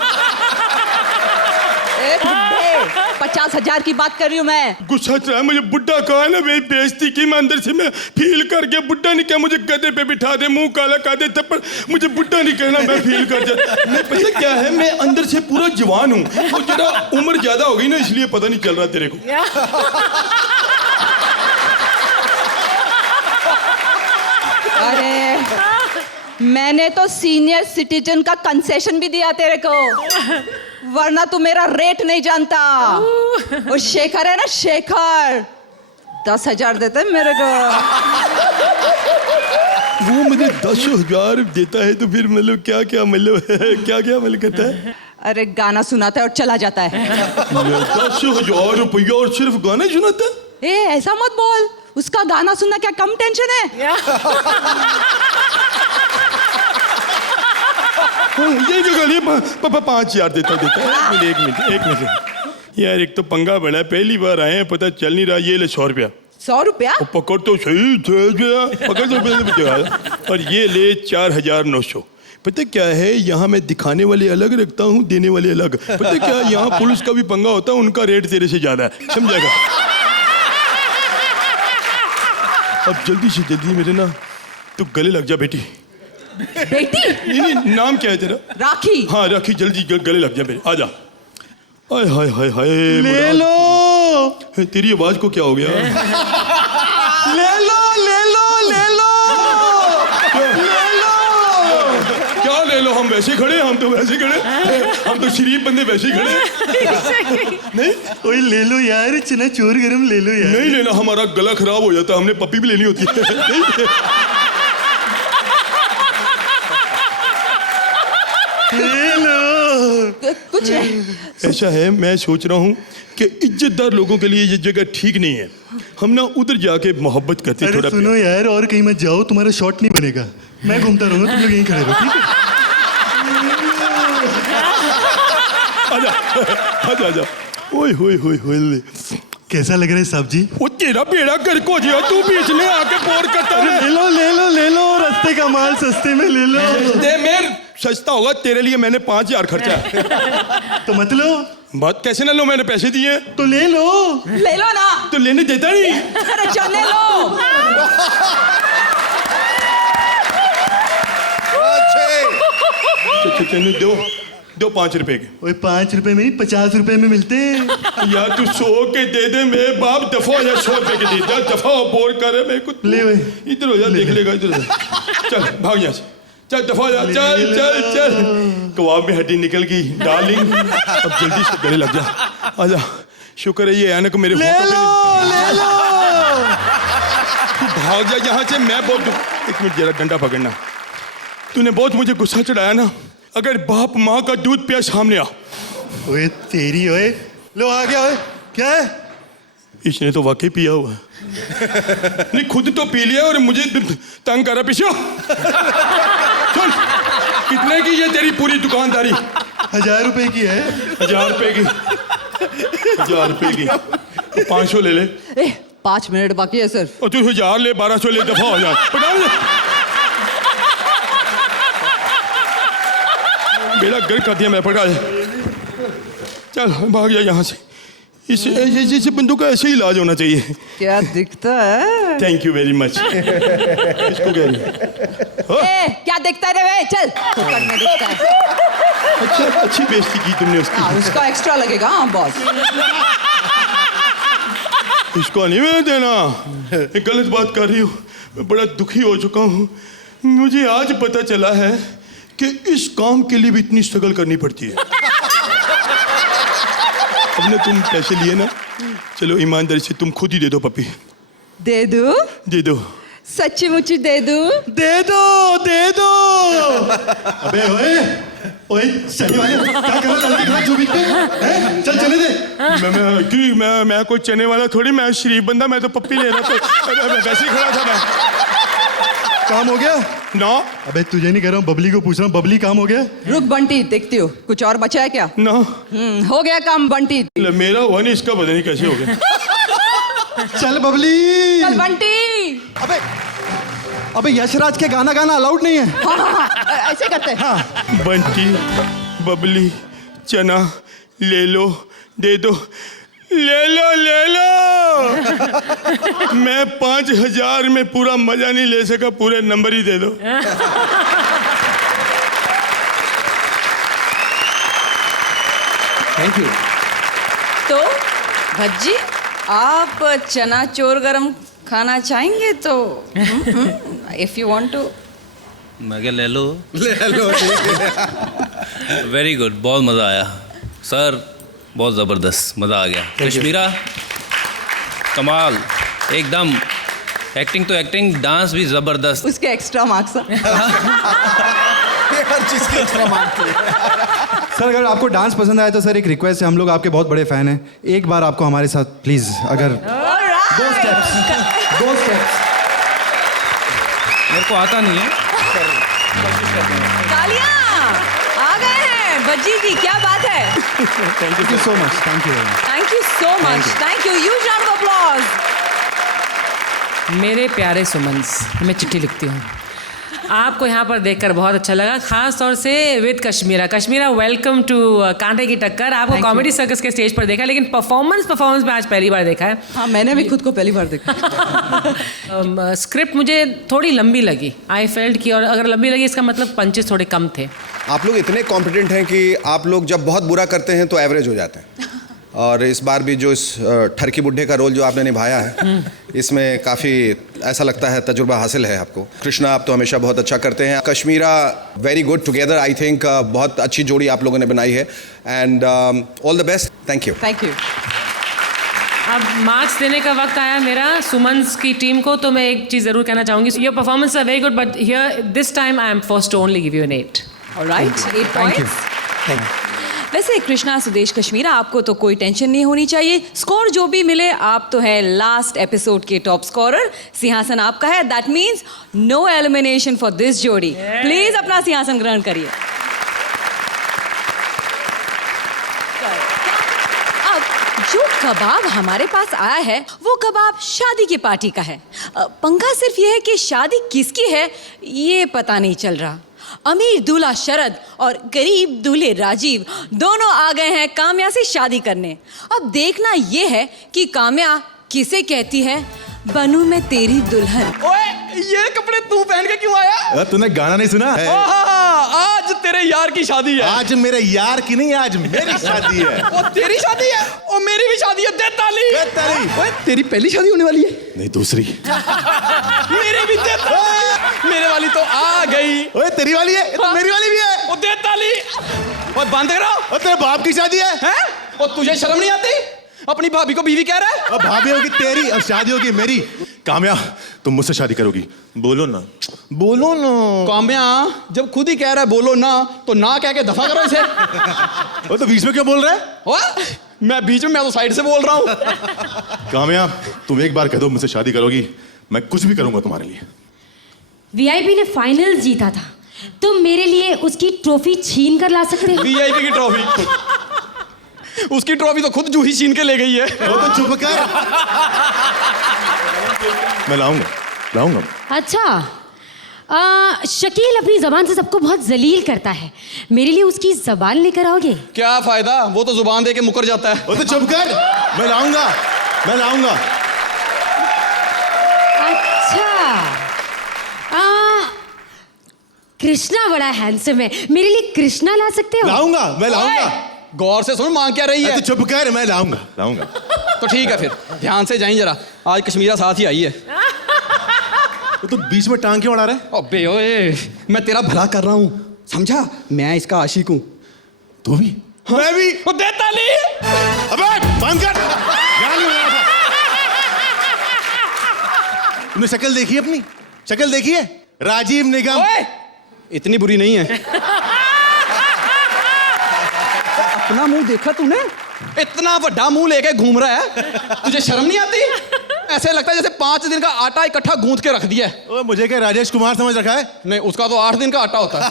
50,000 की बात कर रही हूँ मैं। गुस्सा चढ़ा है मुझे, बुड्ढा कहा ना मेरी बेइज्जती की, मैं अंदर से मैं फील कर गया। बुड्ढा नहीं क्या, मुझे गधे पे बिठा दे, मुंह काला कर दे, थप्पड़, मुझे बुड्ढा नहीं कहना, मैं फील कर जा। मैं पता क्या है, मैं अंदर से पूरा जवान हूँ, वो जरा उम्र ज्यादा हो गई ना, इसलिए पता नहीं चल रहा तेरे को। अरे मैंने तो सीनियर सिटीजन का कंसेशन भी दिया तेरे को, वरना तू मेरा रेट नहीं जानता। वो शेखर है ना, शेखर 10,000 देते मेरे को। वो मुझे 10,000 देता है तो फिर मतलब क्या क्या मतलब क्या क्या मतलब करता है? अरे गाना सुनाता है और चला जाता है। 10,000 रुपया और सिर्फ गाने सुनाता है? ए ऐसा मत बोल, उसका गाना सुनना क्या कम टेंशन है? ये क्या गाली, 5,000 देता है। एक मिनट यार, एक तो पंगा बड़ा है, पहली बार आए हैं, पता चल नहीं रहा। ये ले 100 रुपया। 100 रुपया? पकड़ तो सही, पकड़ तो। और ये ले 4,900। पता क्या है, यहाँ मैं दिखाने वाले अलग रखता हूँ, देने वाले अलग। पता क्या, यहाँ पुलिस का भी पंगा होता है, उनका रेट तेरे से ज्यादा है, समझेगा? अब जल्दी से जल्दी मेरे ना तू गले लग जा बेटी। बेटी? नहीं, नाम क्या है तेरा? राखी। हाँ राखी, जल्दी गले लग जा मेरे, आ जा। हाय हाय हाय हाय, ले लो। तेरी आवाज को क्या हो गया? ले लो ले लो ले लो ले लो। क्या ले लो? हम वैसे खड़े, हम तो वैसे खड़े, हम तो शरीफ बंदे वैसे ही खड़े। नहीं ओए ले लो यार, चनाचूर गरम ले लो यार। नहीं लेना, हमारा गला खराब हो जाता है, हमने पप्पी भी लेनी होती है। ले लो। कुछ नहीं। ऐसा है, मैं सोच रहा हूँ कि इज्जतदार लोगों के लिए ये जगह ठीक नहीं है, हम ना उधर जाके मोहब्बत करते। अरे थोड़ा सुनो यार, और कहीं मत जाओ, तुम्हारा शॉट नहीं बनेगा। मैं घूमता रहूंगा, तुम लोग यहीं खड़े रहो, ठीक है? आजा आजा आजा। ओए होए होए होए, कैसा लग रहा है साहब जी? वो तेरा बेड़ा गर्क हो गया, तू बीच में आके बोर करता है। ले लो ले लो ले लो, रास्ते का माल सस्ते में ले लो। दे मेर सस्ता होगा, तेरे लिए मैंने 5,000 खर्चा है। तो मत लो। बात कैसे ना लो, मैंने पैसे दिए। तो ले लो। ले लो ना। तो लेने देता नहीं। अरे चल ले लो। अच्छे। दो 5 रुपए के। ओए 5 रुपए में नहीं, 50 रुपए में मिलते हैं। यार तू 100 के दे दे, मेरे बाप दफा हो जा, 100 रुपए के दे जा, दफा हो, बोर कर रहे मेरे को। ले भाई, इधर हो जा, देख लेगा इधर हो जा। चल भाग यहाँ से, चल दफा हो जा, चल चल चल। कबाब में हड्डी निकल गई डार्लिंग, अब जल्दी से गले लग जा, आजा। शुक्र है ये ऐनक मेरे ले फोटो पे लो ले लो। तू भाग जा यहाँ से। मैं बहुत, एक मिनट जरा डंडा पकड़ना। तूने बहुत मुझे गुस्सा चढ़ाया ना, अगर बाप माँ का दूध पिया सामने आ। ओए तेरी, ओए लो आ गया। ओए क्या है? इसने तो वाकई पिया हुआ है। नहीं खुद तो पी लिया और मुझे तंग करा। पीछे चल, कितने की ये तेरी पूरी दुकानदारी? 1000 रुपए की है। 1000 रुपए की? 1000 रुपए की? 500 ले ले। 5 मिनट बाकी है सर। और तू 1000 ले, 1200 ले, दफा हो जा। बेड़ा गर्क कर दिया मैं, पकड़ा। चल भाग जा यहाँ से। इस बंदूक का ऐसे ही इलाज होना चाहिए। क्या दिखता है? Thank you very much. इसको कह रही ए, क्या दिखता है रे वे? चल फुकट में दिखता है। अच्छा, अच्छी बेइज्जती की तुमने उसकी। हाँ, उसका एक्स्ट्रा लगेगा। हाँ बॉस। इसको नहीं मैंने देना। एक गलत बात कर रही हूँ। मैं बड़ा दुखी हो चुका हूँ। मुझे आज पता चला है कि इस काम के लिए भी इतनी स्ट्रगल करनी पड़ती है। अब ना तुम पैसे लिए ना, चलो ईमानदारी से तुम खुद ही दे दो पपी। दे दो? दे दो। सच्ची मुच्ची दे दो? दे दो, दे दो। अबे ओए, ओए चने वाले क्या कर रहा है? लड़की खड़ा जो बीच में हैं? चल चले दे। मैं कोई चने वाला थोड़ी, मैं शरीफ बंदा, मैं तो पप्पी ले रहा था। वैसे ही खड़ा था मैं। काम हो गया ना। अबे तुझे नहीं कह रहा हूँ, बबली को पूछ रहा हूँ। बबली काम हो गया? रुक बंटी, देखती हो कुछ और बचा है क्या? ना। हो गया काम बंटी। मेरा हुआ नहीं, इसका पता नहीं कैसे हो गया। चल बबली। चल बंटी। अबे यशराज के गाना गाना अलाउड नहीं है। हाँ, ऐसे करते हैं। बंटी, बबली, चना ले लो, दे दो। ले लो, ले लो। मैं 5,000 में पूरा मजा नहीं ले सका, पूरे नंबर ही दे दो। Thank you. तो भज्जी, आप चना चोर गरम खाना चाहेंगे तो इफ यू वांट टू। मैं क्या ले लो। ले लो। वेरी गुड, बहुत मज़ा आया सर, बहुत ज़बरदस्त, मज़ा आ गया। कश्मीरा कमाल एकदम, एक्टिंग तो एक्टिंग, डांस भी ज़बरदस्त। उसके एक्स्ट्रा मार्क्स। हर चीज के एक्स्ट्रा मार्क्स। सर अगर आपको डांस पसंद आया तो सर एक रिक्वेस्ट है, हम लोग आपके बहुत बड़े फैन हैं, एक बार आपको हमारे साथ प्लीज, अगर दो स्टेप्स। मेरे को आता नहीं है। तालियां आ गए हैं भज्जी की, क्या बात है। Thank you so much. Thank you. Thank you so much, thank you. Huge round of applause. मेरे प्यारे सुमन्स, मैं चिट्ठी लिखती हूँ। आपको यहाँ पर देखकर बहुत अच्छा लगा, खास तौर से with Kashmera. Kashmera, welcome to कांटे की टक्कर। आपको कॉमेडी सर्कस के स्टेज पर देखा, लेकिन परफॉर्मेंस में आज पहली बार देखा है। हाँ, मैंने भी खुद को पहली बार देखा। स्क्रिप्ट मुझे थोड़ी लंबी लगी, आई फेल्ट की, और अगर लंबी लगी इसका मतलब पंचेस थोड़े कम थे। आप लोग इतने कॉम्पिटेंट हैं कि आप लोग जब बहुत बुरा करते हैं तो एवरेज हो जाते हैं। और इस बार भी जो इस ठरकी बुड्ढे का रोल जो आपने निभाया है, इसमें काफ़ी ऐसा लगता है तजुर्बा हासिल है आपको। कृष्णा, आप तो हमेशा बहुत अच्छा करते हैं। Kashmera, very good together, I think बहुत अच्छी जोड़ी आप लोगों ने बनाई है। And all the best. Thank you. Thank you. अब मार्क्स देने का वक्त आया मेरा सुमन्स की टीम को, तो मैं एक चीज़ ज़रूर कहना चाहूँगी। Your performance are very good, but here this time I am forced to only give you an 8। Alright, 8 points. वैसे कृष्णा, सुदेश, कश्मीरा, आपको तो कोई टेंशन नहीं होनी चाहिए। स्कोर जो भी मिले, आप तो हैं लास्ट एपिसोड के टॉप स्कोरर। सिंहासन आपका है, that means no elimination for this जोड़ी। प्लीज अपना सिंहासन ग्रहण करिए। अब जो कबाब हमारे पास आया है, वो कबाब शादी की पार्टी का है। पंगा सिर्फ ये है कि शादी किसकी है ये पता नहीं चल रहा। अमीर दूल्हा शरद और गरीब दूल्हे राजीव दोनों आ गए हैं काम्या से शादी करने। अब देखना ये है कि काम्या किसे कहती है बनूं मैं तेरी दुल्हन। ओए, ये कपड़े तू पहन के क्यों आया? तूने गाना नहीं सुना है? आज तेरे यार की शादी है। आज मेरे यार की नहीं, आज मेरी शादी है। ओ तेरी शादी है, ओ मेरी भी शादी है। दे ताली। ओए, तेरी पहली शादी होने वाली है? नहीं, दूसरी। मेरी भी दे ताली। मेरे वाली तो आ गई। ओए तेरी वाली है, तो मेरी वाली भी है। ओ दे ताली। ओए बंद करो। और तेरे बाप की शादी है? हैं? ओ तुझे शर्म नहीं आती? अपनी भाभी को बीवी कह रहा है? और भाभी होगी तेरी और शादी होगी मेरी। काम्या, तुम मुझसे शादी करोगी? बोलो ना, बोलो ना। काम्या, जब खुद ही कह रहा है बोलो ना, तो ना कह के दफा करो इसे। वो तो बीच में क्यों बोल रहा है? ओए, मैं बीच में, मैं तो साइड से बोल रहा हूँ। काम्या, तुम एक बार कह दो मुझसे शादी करोगी, मैं कुछ भी करूंगा तुम्हारे लिए। वीआईपी ने फाइनल जीता था, तुम मेरे लिए उसकी ट्रॉफी छीन कर ला सकते हो? वीआईपी की ट्रॉफी? उसकी ट्रॉफी तो खुद जूही छीन के ले गई है। वो तो चुप कर। मैं लाऊंगा। अच्छा, शकील अपनी जबान से सबको बहुत जलील करता है, मेरे लिए उसकी जबान लेकर आओगे? क्या फायदा, वो तो जुबान दे के मुकर जाता है। वो तो चुप कर, मैं लाऊंगा, मैं लाऊंगा। अच्छा, कृष्णा बड़ा हैंडसम है, मेरे लिए कृष्णा ला सकते हो? लाऊंगा, मैं लाऊंगा। गौर से सुन, मांग क्या रही है? तो चुप कर, मैं लाऊंगा, लाऊंगा। तो ठीक है फिर, ध्यान से जाइए जरा, आज कश्मीरा साथ ही आई है। तो बीच में टांग क्यों अड़ा रहा है? अबे ओए, मैं तेरा भला कर रहा हूँ, समझा? मैं इसका आशिक हूँ। तू भी? हाँ? मैं भी। वो दे ताली। अबे बंद कर, ध्यान नहीं लगा था। तुमने शक्ल देखी है अपनी? शक्ल देखी है? राजीव निगम। ओए, इतनी बुरी नहीं है। अपना मुंह देखा तूने? इतना बड़ा मुंह लेके घूम रहा है, तुझे शर्म नहीं आती? ऐसे लगता है जैसे 5 दिन का आटा इकट्ठा गूंथ के रख दिया है। ओए, मुझे क्या राजेश कुमार समझ रखा है? नहीं, उसका तो 8 दिन का आटा होता है।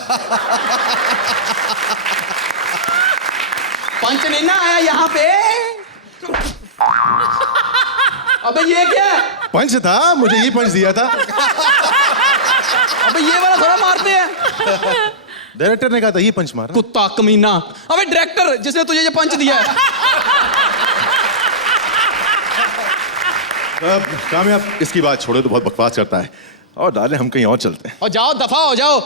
पंच नहीं ना आया यहाँ पे? अबे ये क्या है? पंच था, मुझे ये पंच दिया था। अबे ये वाला थोड़ा मारते हैं। डायरेक्टर ने कहा था ये पंच मारना। कुत्ता कमीना। अबे डायरेक्टर जिसने तुझे ये पंच दिया है। कामयाब, इसकी बात छोड़ो, तो बहुत बकवास करता है। और डाले, हम कहीं और चलते हैं। और जाओ, दफा हो जाओ,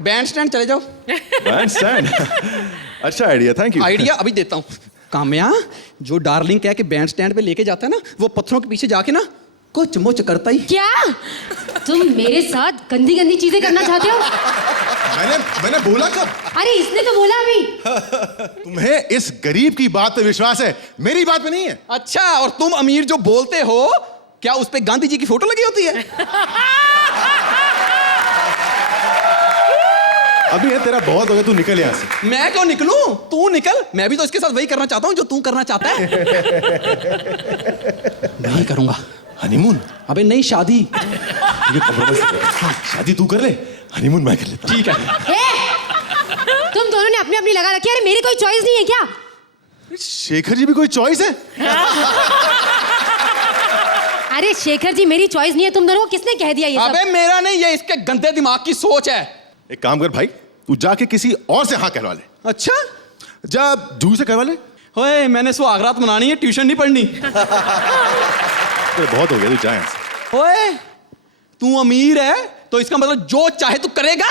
बैंड स्टैंड चले जाओ। Band stand? अच्छा आइडिया, थैंक यू। आइडिया अभी देता हूँ। कामया, जो डार्लिंग कह के बैंड स्टैंड पे लेके जाता है ना, वो पत्थरों के पीछे जाके ना कुछ मुच करता ही। क्या तुम मेरे साथ गंदी गंदी चीजें करना चाहते हो? मैंने बोला कब? अरे इसने तो बोला अभी। तुम्हें इस गरीब की बात पे विश्वास है, मेरी बात पे नहीं है। अच्छा, और तुम अमीर जो बोलते हो, क्या उस पे गांधी जी की फोटो लगी होती है? अभी है तेरा बहुत हो गया, तू निकल यहाँ से। मैं क्यों निकलूं? तू निकल, मैं भी तो इसके साथ वही करना चाहता हूँ जो तू करना चाहता है। नहीं करूंगा। हनीमून? अबे नहीं, शादी। शादी तू कर ले, हनीमून मैं कर लेता। ठीक है। तुम दोनों ने अपनी अपनी लगा रखी है, अरे मेरी कोई चॉइस नहीं है क्या? शेखर जी भी कोई चॉइस है? अरे शेखर जी मेरी चॉइस नहीं है, तुम दोनों को किसने कह दिया ये सब? अबे मेरा नहीं, ये इसके गंदे दिमाग की सोच है। एक काम कर भाई, तू जाके किसी और से हाँ कहवा ले। अच्छा, जा जू से कहवा ले। ओए, मैंने सुहागरात मनानी है, ट्यूशन नहीं पढ़नी। बहुत हो गया, तू जा यहाँ से। ओए, तू अमीर है तो इसका मतलब जो चाहे तू करेगा?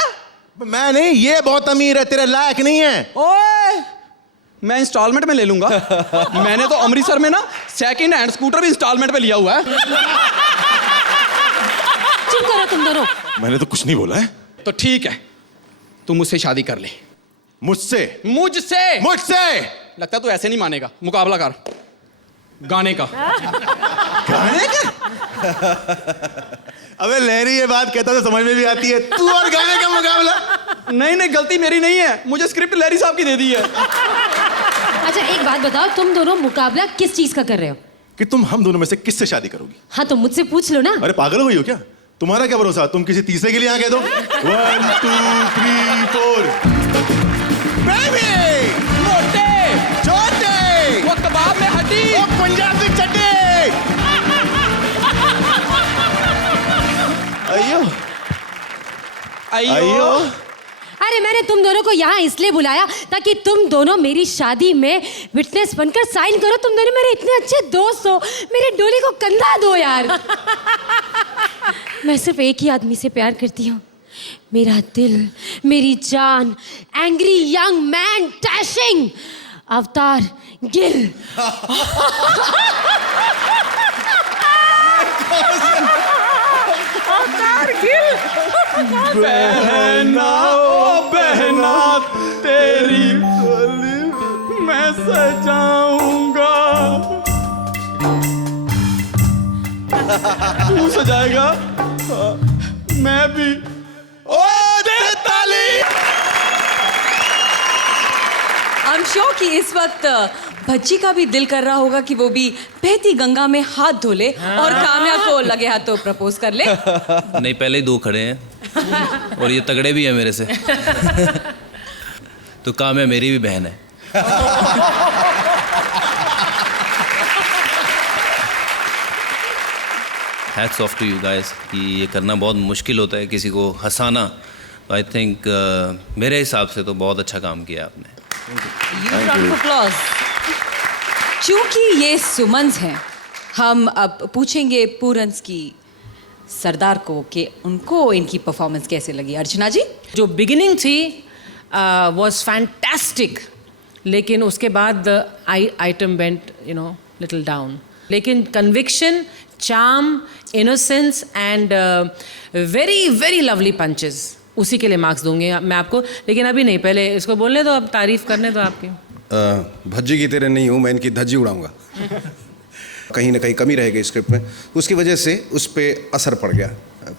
मैं नहीं, ये बहुत अमीर है, तेरे लायक नहीं है। ओए, मैं इंस्टॉलमेंट में ले लूंगा। मैंने तो अमृतसर में ना सेकंड हैंड स्कूटर भी इंस्टॉलमेंट पे लिया हुआ है। चुप करो तुम दोनों। मैंने तो कुछ नहीं बोला है। तो ठीक है, तू मुझसे शादी कर ले। मुझसे? मुझसे? मुझसे? लगता है तू ऐसे नहीं मानेगा, मुकाबला कर गाने का। गाने का? अबे लहरी ये बात कहता तो समझ में भी आती है, तू और गाने का मुकाबला? नहीं नहीं, गलती मेरी नहीं है, मुझे स्क्रिप्ट लहरी साहब की दे दी है। अच्छा एक बात बताओ, तुम दोनों मुकाबला किस चीज का कर रहे हो? कि तुम हम दोनों में से किससे शादी करोगी? हाँ तो मुझसे पूछ लो ना। अरे पागल हुई हो क्या? तुम्हारा क्या भरोसा, तुम किसी तीसरे के लिए यहाँ कह दो। 1 2 3 4। बेबी! मोटे छोटे! वो कबाब में हड्डी, वो पंजाबी चड्डी! अयो अयो। अरे मैंने तुम दोनों को यहाँ इसलिए बुलाया ताकि तुम दोनों मेरी शादी में विटनेस बनकर साइन करो। तुम दोनों मेरे इतने अच्छे दोस्त हो, मेरे डोली को कंधा दो यार। मैं सिर्फ एक ही आदमी से प्यार करती हूँ, मेरा दिल, मेरी जान, एंग्री यंग मैन डैशिंग अवतार गिल। बहना ओ बहना तेरी मैं सजाऊंगा। तू सजाएगा, मैं भी। ओ दे ताली! आई एम श्योर कि इस वक्त भज्जी का भी दिल कर रहा होगा कि वो भी बहती गंगा में हाथ धो ले और काम्या को लगे हाथों प्रपोज कर ले। नहीं, पहले ही 2 खड़े हैं और ये तगड़े भी हैं मेरे से। तो काम्या मेरी भी बहन है। Hats off to you guys कि ये करना बहुत मुश्किल होता है किसी को हंसाना। आई थिंक मेरे हिसाब से तो बहुत अच्छा काम किया आपने। चूंकि ये सुमन्स हैं, हम अब पूछेंगे पूरन्स की सरदार को कि उनको इनकी परफॉर्मेंस कैसे लगी। अर्चना जी, जो बिगिनिंग थी वाज फैंटास्टिक, लेकिन उसके बाद आइटम वेंट लिटिल डाउन, लेकिन conviction, charm, innocence and very very lovely punches, उसी के लिए मार्क्स दूंगी मैं आपको। लेकिन अभी नहीं, पहले इसको बोलने दो, अब तारीफ करने दो आपकी। भज्जी की तरह नहीं हूँ मैं, इनकी धज्जी उड़ाऊंगा। कहीं ना कहीं कमी रह गई स्क्रिप्ट में, उसकी वजह से उस पर असर पड़ गया,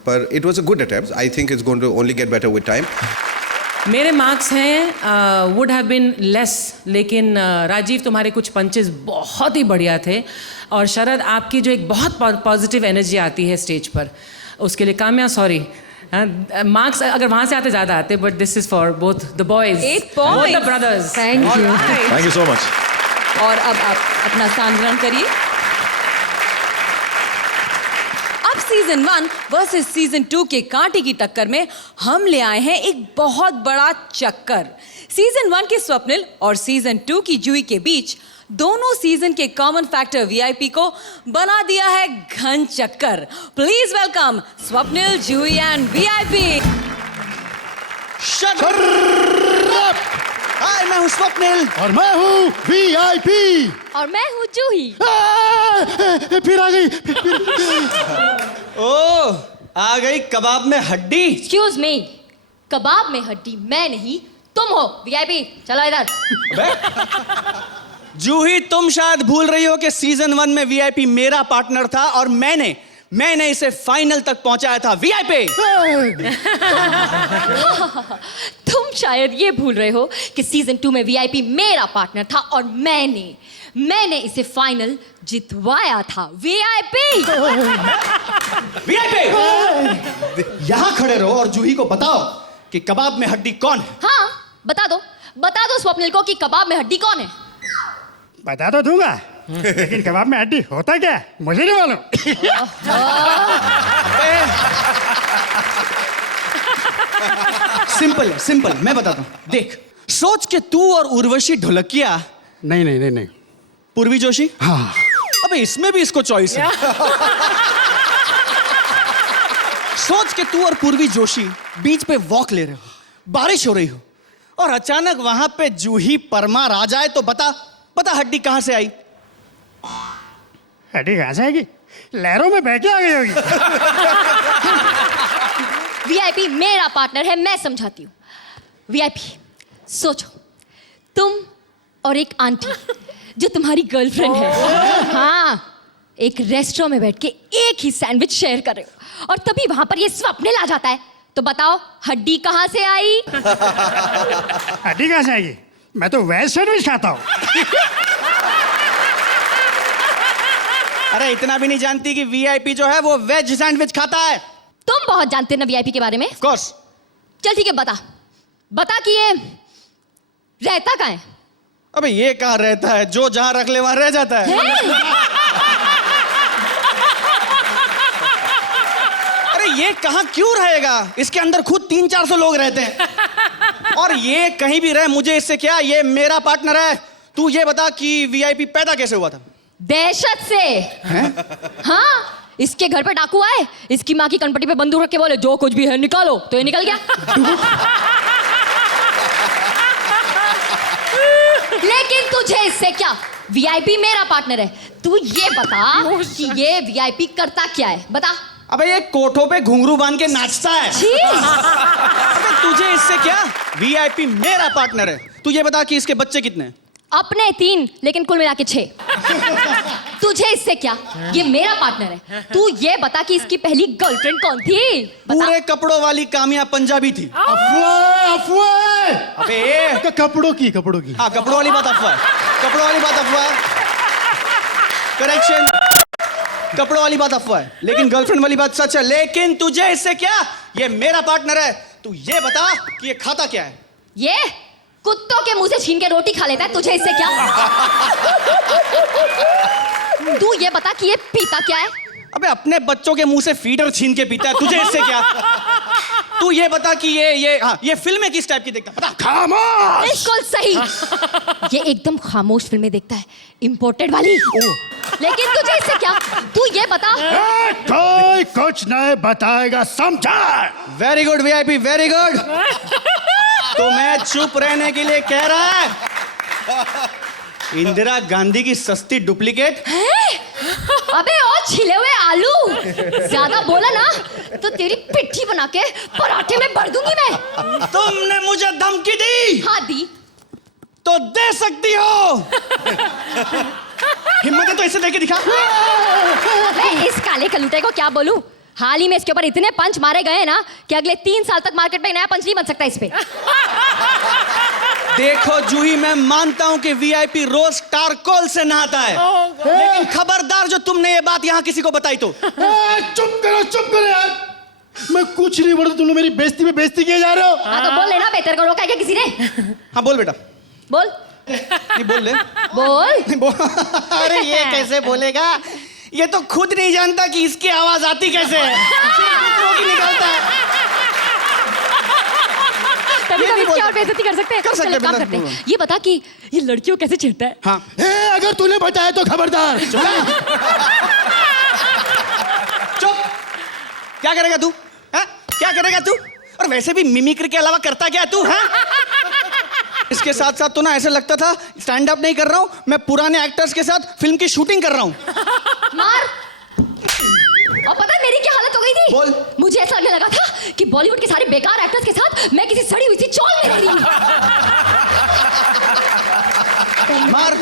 पर it was a good attempt. I think it's going to only get better with time. मेरे मार्क्स हैं वुड हैव बीन लेस, लेकिन राजीव तुम्हारे कुछ पंचेस बहुत ही बढ़िया थे, और शरद आपकी जो एक बहुत पॉजिटिव एनर्जी आती है स्टेज पर, उसके लिए काम्या सॉरी, मार्क्स अगर वहाँ से आते ज़्यादा आते, but this is for both the boys, 8 points. Both the brothers. Thank you. Thank you so much. और अब आप अपना स्थान ग्रहण करिए। अब सीजन 1 वर्सेस सीजन 2 के कांटे की टक्कर में हम ले आए हैं एक बहुत बड़ा चक्कर। सीजन 1 के स्वप्निल और सीजन 2 की जूही के बीच दोनों सीजन के कॉमन फैक्टर वीआईपी को बना दिया है घन चक्कर। Please welcome Swapnil, Juhi and VIP. Hi, मैं हूँ स्वप्निल। और मैं हूँ वीआईपी। और मैं हूँ जूही। फिर आ गई। ओ, आ गई कबाब में हड्डी। एक्सक्यूज मी, कबाब में हड्डी मैं नहीं, तुम हो वीआईपी। चलो इधर। जूही, तुम शायद भूल रही हो कि सीजन 1 में वीआईपी मेरा पार्टनर था, और मैंने इसे फाइनल तक पहुंचाया था। वीआईपी। तुम शायद ये भूल रहे हो कि सीजन 2 में वीआईपी मेरा पार्टनर था, और मैंने इसे फाइनल जितवाया था। वीआईपी। वीआईपी, यहाँ खड़े रहो और जूही को बताओ कि कबाब में हड्डी कौन है। हाँ, बता दो स्वप्निल को कि कबाब में हड्डी कौन है। बता तो दूंगा, लेकिन कबाब में हड्डी होता क्या है मुझे नहीं मालूम। सिंपल, मैं बताता हूँ। देख, सोच के तू और उर्वशी ढोलकिया। नहीं। पूर्वी जोशी। हाँ। अबे इसमें भी इसको चॉइस है। सोच के तू और पूर्वी जोशी बीच पे वॉक ले रहे हो, बारिश हो रही हो, और अचानक वहां पे जूही परमार आ जाए, तो बता हड्डी कहां से आई। हड्डी कहाँ से आएगी? लहरों में बह के आ गई होगी। वीआईपी मेरा पार्टनर है, मैं समझाती हूँ। वीआईपी, सोचो, तुम और एक आंटी जो तुम्हारी गर्लफ्रेंड है, हाँ, एक रेस्टोरेंट में बैठ के एक ही सैंडविच शेयर कर रहे हो, और तभी वहां पर ये स्वप्निल आ जाता है। तो बताओ हड्डी कहां से आई। हड्डी कहाँ से आएगी? मैं तो वेज सैंडविच खाता हूँ। अरे इतना भी नहीं जानती कि वीआईपी जो है वो वेज सैंडविच खाता है। तुम बहुत जानते हो ना वीआईपी के बारे में। Of course. चल ठीक है, बता कि ये रहता कहाँ है। अबे ये कहाँ रहता है, जो जहां रख ले वहां रह जाता है। अरे ये कहाँ क्यों रहेगा, इसके अंदर खुद 300-400 लोग रहते हैं। और ये कहीं भी रहे, मुझे इससे क्या, ये मेरा पार्टनर है। तू ये बता कि वीआईपी पैदा कैसे हुआ था। दहशत से। हाँ, इसके घर पे डाकू आए, इसकी माँ की कनपट्टी पे बंदूक रख के बोले जो कुछ भी है निकालो, तो ये निकल गया। लेकिन तुझे इससे क्या, वीआईपी मेरा पार्टनर है। तू ये बता कि ये वीआईपी करता क्या है, बता। अबे ये कोठों पे घुंघरू बांध के नाचता है। अबे तुझे इससे क्या, वीआईपी मेरा पार्टनर है। तू ये बता कि इसके बच्चे कितने हैं। अपने 3, लेकिन कुल मिला के 6। तुझे इससे क्या, ये मेरा पार्टनर है। तू ये बता कि इसकी पहली गर्लफ्रेंड कौन थी, बता। पूरे कपड़ों वाली कामिया पंजाबी थी। अफवाह। अबे कपड़ों की। हाँ, कपड़ों वाली बात अफवाह है। करेक्शन, कपड़ों वाली बात अफवाह है, लेकिन गर्लफ्रेंड वाली बात सच है। लेकिन तुझे इससे क्या, ये मेरा पार्टनर है। तू ये बता कि ये खाता क्या है। ये कुत्तों के मुंह से छीन के रोटी खा लेता है। तुझे इससे क्या। तू ये बता कि ये पीता क्या है। अबे अपने बच्चों के मुंह से फीडर छीन के पीता है, तुझे इससे क्या? तू ये बता कि ये फिल्में किस टाइप की देखता है? बता। खामोश। बिल्कुल सही। ये एकदम खामोश फिल्में देखता है, इम्पोर्टेड वाली। लेकिन तुझे इससे क्या? तू ये बता। कोई कुछ नहीं बताएगा, समझा? Very good VIP, very good. तो मैं चुप रहने के लिए कह रहा है। इंदिरा गांधी की सस्ती डुप्लीकेट। अबे और छिले हुए आलू, ज्यादा बोला ना तो तेरी पिट्ठी बना के पराठे में भर दूंगी मैं। तुमने मुझे धमकी दी। हाँ दी। तो दे सकती हो। हिम्मत है तो इसे देके दिखा। मैं इस काले कलूटे को क्या बोलूं? हाल ही में इसके ऊपर इतने पंच मारे गए हैं ना कि अगले 3 साल तक मार्केट में नया पंच नहीं बन सकता इस पे। देखो जूही, मैं मानता हूं कि वीआईपी रोज टारकोल से नहाता है, लेकिन खबरदार जो तुमने ये बात यहां किसी को बताई तो। चुप करो यार। मैं कुछ नहीं बोल, तुम लोग मेरी बेइज्जती में बेइज्जती किए जा रहे हो। हाँ तो बोल लेना, बेहतर को रोका है क्या किसी ने? हाँ बोल बेटा। बोल। नहीं बोल ले। बोल। नहीं बोल। अरे ये कैसे बोलेगा? ये तो खुद नहीं जानता कि इसकी आवाज आती कैसे है। दूसरों की निकलता है। तभी तो इसकी और बेइज्जती कर सकते हैं। कर सकते हैं, चल, एक काम करते हैं। ये बता कि ये लड़कियों कैसे छेड़ता है? हाँ। अगर तूने बताया तो खबरदार। चुप। क्या करेगा तू? हाँ? क्या करेगा तू? और वैसे भी मिमिक्री के अलावा करता क्या तू? हाँ? इसके साथ साथ तो ना ऐसे लगता था स्टैंड अप नहीं कर रहा हूं, मैं पुराने एक्टर्स के साथ फिल्म की शूटिंग कर रहा हूं। मार। और पता है मेरी क्या हालत हो गई थी? बोल। मुझे ऐसा लगने लगा था कि बॉलीवुड के सारे बेकार एक्टर्स के साथ मैं किसी सड़ी हुई सी चौल में रह रही हूं। मार।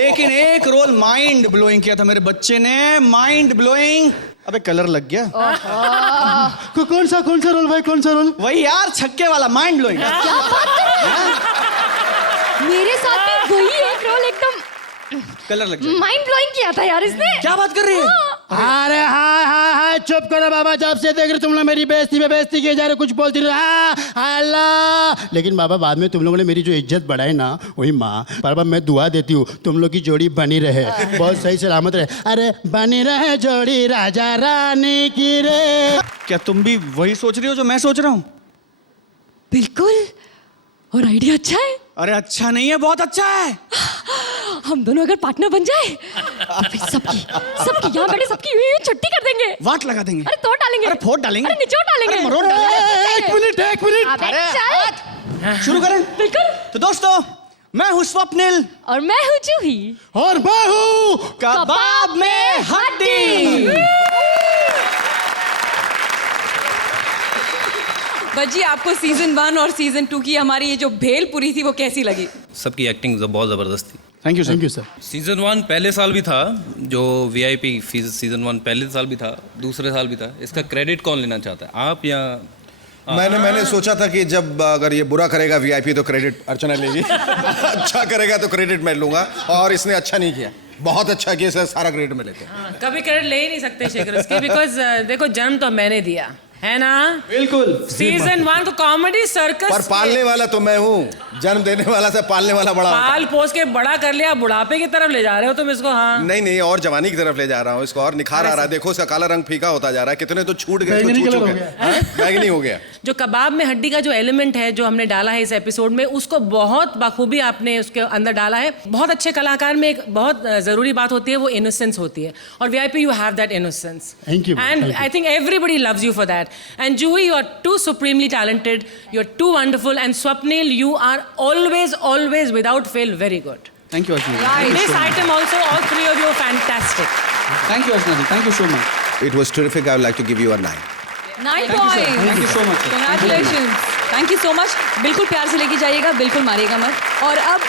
लेकिन एक रोल माइंड ब्लोइंग किया था मेरे बच्चे ने, माइंड ब्लोइंग। अबे कलर लग गया। कौन सा रोल भाई, कौन सा रोल? वही यार, छक्के वाला, माइंड ब्लोइंग। क्या बात कर रहे हो? मेरे साथ भी वही एक रोल एकदम कलर लग गया। माइंड ब्लोइंग किया था यार इसने। क्या बात कर रही है? अरे हाय चुप करो बाबा, जब से देख रहे तुम लोग मेरी बेइज्जती में बेइज्जती किए जा रहे, कुछ बोलती नहीं। अल्लाह। लेकिन बाबा बाद में तुम लोगों ने मेरी जो इज्जत बढ़ाई ना, वही माँ बाबा मैं दुआ देती हूँ तुम लोग की जोड़ी बनी रहे, बहुत सही सलामत रहे। अरे बनी रहे जोड़ी राजा रानी की रे। क्या तुम भी वही सोच रही हो जो मैं सोच रहा हूँ? बिल्कुल। और आइडिया अच्छा है। अरे अच्छा नहीं है, बहुत अच्छा है। हम दोनों अगर पार्टनर बन जाए तो फिर सबकी यहाँ बैठे सबकी छुट्टी कर देंगे। वाट लगा देंगे। अरे तोड़ डालेंगे। अरे फोड़ डालेंगे। अरे निचोड़ डालेंगे। अरे मरोड़ डालेंगे। एक मिनट अबे चल। शुरू करें? बिल्कुल। तो दोस्तों, मैं हूँ स्वप्निल और मैं हूँ जूही और मैं हूँ कबाब में हड्डी। भज्जी, आपको सीजन 1 और सीजन 2 की हमारी ये जो भेलपुरी थी वो कैसी लगी? सबकी एक्टिंग बहुत ज़बरदस्त थी। Thank you thank you sir. Season 1 पहले साल भी था, जो वीआईपी सीजन 1 पहले साल भी था, दूसरे साल भी था। इसका क्रेडिट कौन लेना चाहता है, आप या? मैंने सोचा था कि जब अगर ये बुरा करेगा वीआईपी तो क्रेडिट अर्चना लेगी। अच्छा करेगा तो क्रेडिट मैं लूंगा, और इसने अच्छा नहीं किया, बहुत अच्छा किया, इसका सारा क्रेडिट मैं लेते हैं। कभी क्रेडिट ले ही नहीं सकते शेखर उसकी, बिकॉज देखो जन्म तो मैंने दिया है ना। बिल्कुल। सीजन 1 को कॉमेडी सर्कस पर पालने वाला तो मैं हूँ, जन्म देने वाला से पालने वाला बड़ा होता है। पाल पोस के बड़ा कर लिया, बुढ़ापे की तरफ ले जा रहे हो तुम इसको। हाँ नहीं और जवानी की तरफ ले जा रहा हूँ इसको, और निखार आ रहा है। देखो इसका काला रंग फीका होता जा रहा है, कितने तो छूट गए, बैगनी हो गया। जो कबाब में हड्डी का जो एलिमेंट है जो हमने डाला है इस एपिसोड में, उसको बहुत बखूबी आपने उसके अंदर डाला है। बहुत अच्छे कलाकार में एक बहुत जरूरी बात होती है, वो इनोसेंस होती है, और VIP you have that innocence. Thank you. And I think everybody loves you for that. And Juhi, you are too supremely talented, you are too wonderful, and Swapnil, you are always without fail very good. Thank you Archana. This item also, all three of you are fantastic. Thank you Archana ji, thank you so much. It was terrific. I would like to give you a 9. 9 points. Thank you so much. Congratulations. Thank you so much. बिल्कुल प्यार से लेके जाइएगा, बिल्कुल मारिएगा मत। और अब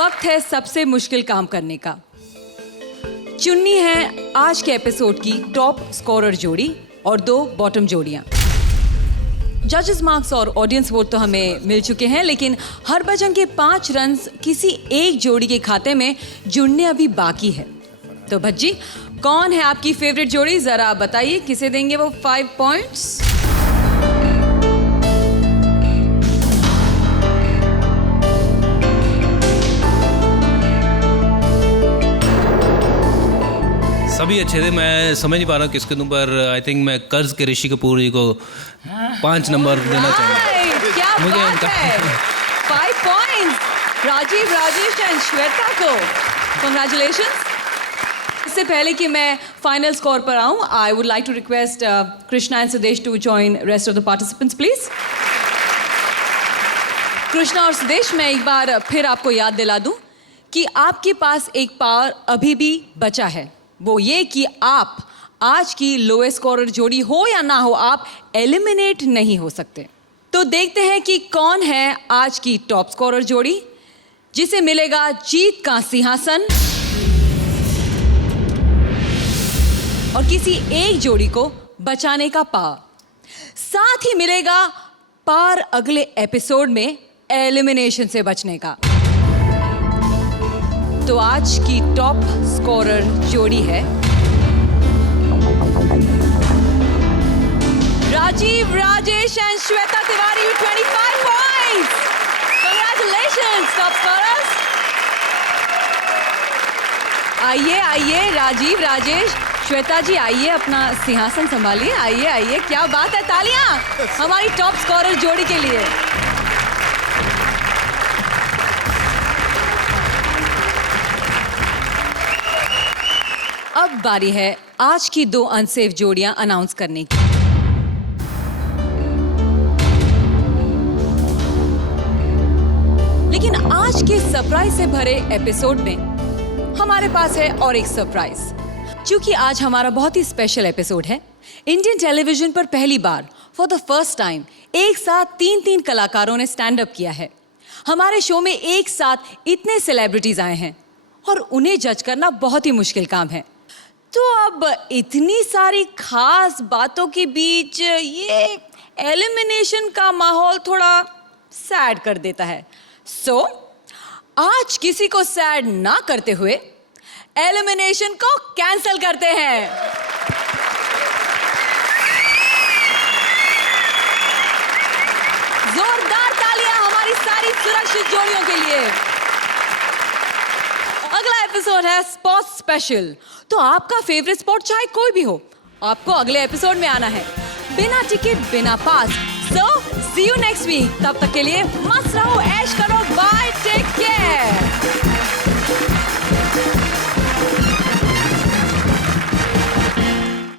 वक्त है सबसे मुश्किल काम करने का। चुननी है आज के एपिसोड की टॉप स्कोरर जोड़ी और 2 बॉटम जोड़ियां। जजेस मार्क्स और ऑडियंस वोट तो हमें मिल चुके हैं, लेकिन हरभजन के 5 रन्स किसी एक जोड़ी के खाते में जुड़ने अभी बाकी है। तो भज्जी, कौन है आपकी फेवरेट जोड़ी, जरा बताइए, किसे देंगे वो 5 पॉइंट्स? सभी अच्छे थे। मैं समझ नहीं पा रहा किसके दूं, पर आई थिंक मैं कर्ज के ऋषि कपूर जी को 5 नंबर देना चाहूँगा। Right, क्या मुझे बात उनका- है 5 पॉइंट्स राजीव, राजेश एंड श्वेता को। Congratulations. इससे पहले कि मैं फाइनल स्कोर पर आऊं, I would like to request Krishna and Sudesh to join rest of the participants please. Krishna और सुदेश, मैं एक बार फिर आपको याद दिला दूं कि आपके पास एक पावर अभी भी बचा है, वो ये कि आप आज की लोएस्ट स्कोरर जोड़ी हो या ना हो, आप एलिमिनेट नहीं हो सकते। तो देखते हैं कि कौन है आज की टॉप स्कोरर जोड़ी जिसे मिलेगा जीत का सिंहासन और किसी एक जोड़ी को बचाने का पावर, साथ ही मिलेगा पार अगले एपिसोड में एलिमिनेशन से बचने का। तो आज की टॉप स्कोरर जोड़ी है Rajeev, Rajesh and Shweta Tiwari, 25 points. Congratulations top scorers. आइए आइए राजीव, राजेश, श्वेता जी, आइए अपना सिंहासन संभालिए। आइए आइए, क्या बात है, तालियां हमारी टॉप स्कोरर जोड़ी के लिए। अब बारी है आज की 2 अनसेफ जोड़ियां अनाउंस करने की। लेकिन आज के सरप्राइज से भरे एपिसोड में हमारे पास है और एक सरप्राइज। क्योंकि आज हमारा बहुत ही स्पेशल एपिसोड है, इंडियन टेलीविजन पर पहली बार फॉर द फर्स्ट टाइम एक साथ 3 कलाकारों ने स्टैंड अप किया है। हमारे शो में एक साथ इतने सेलिब्रिटीज आए हैं और उन्हें जज करना बहुत ही मुश्किल काम है। तो अब इतनी सारी खास बातों के बीच ये एलिमिनेशन का माहौल थोड़ा सैड कर देता है। सो आज किसी को सैड ना करते हुए एलिमिनेशन को कैंसिल करते हैं। जोरदार तालियां हमारी सारी सुरक्षित जोड़ियों के लिए। अगला एपिसोड है स्पोर्ट्स स्पेशल। तो आपका फेवरेट स्पोर्ट चाहे कोई भी हो, आपको अगले एपिसोड में आना है, बिना टिकट, बिना पास। सो सी यू नेक्स्ट वीक। तब तक के लिए मस्त रहो, ऐश करो, बाय, टेक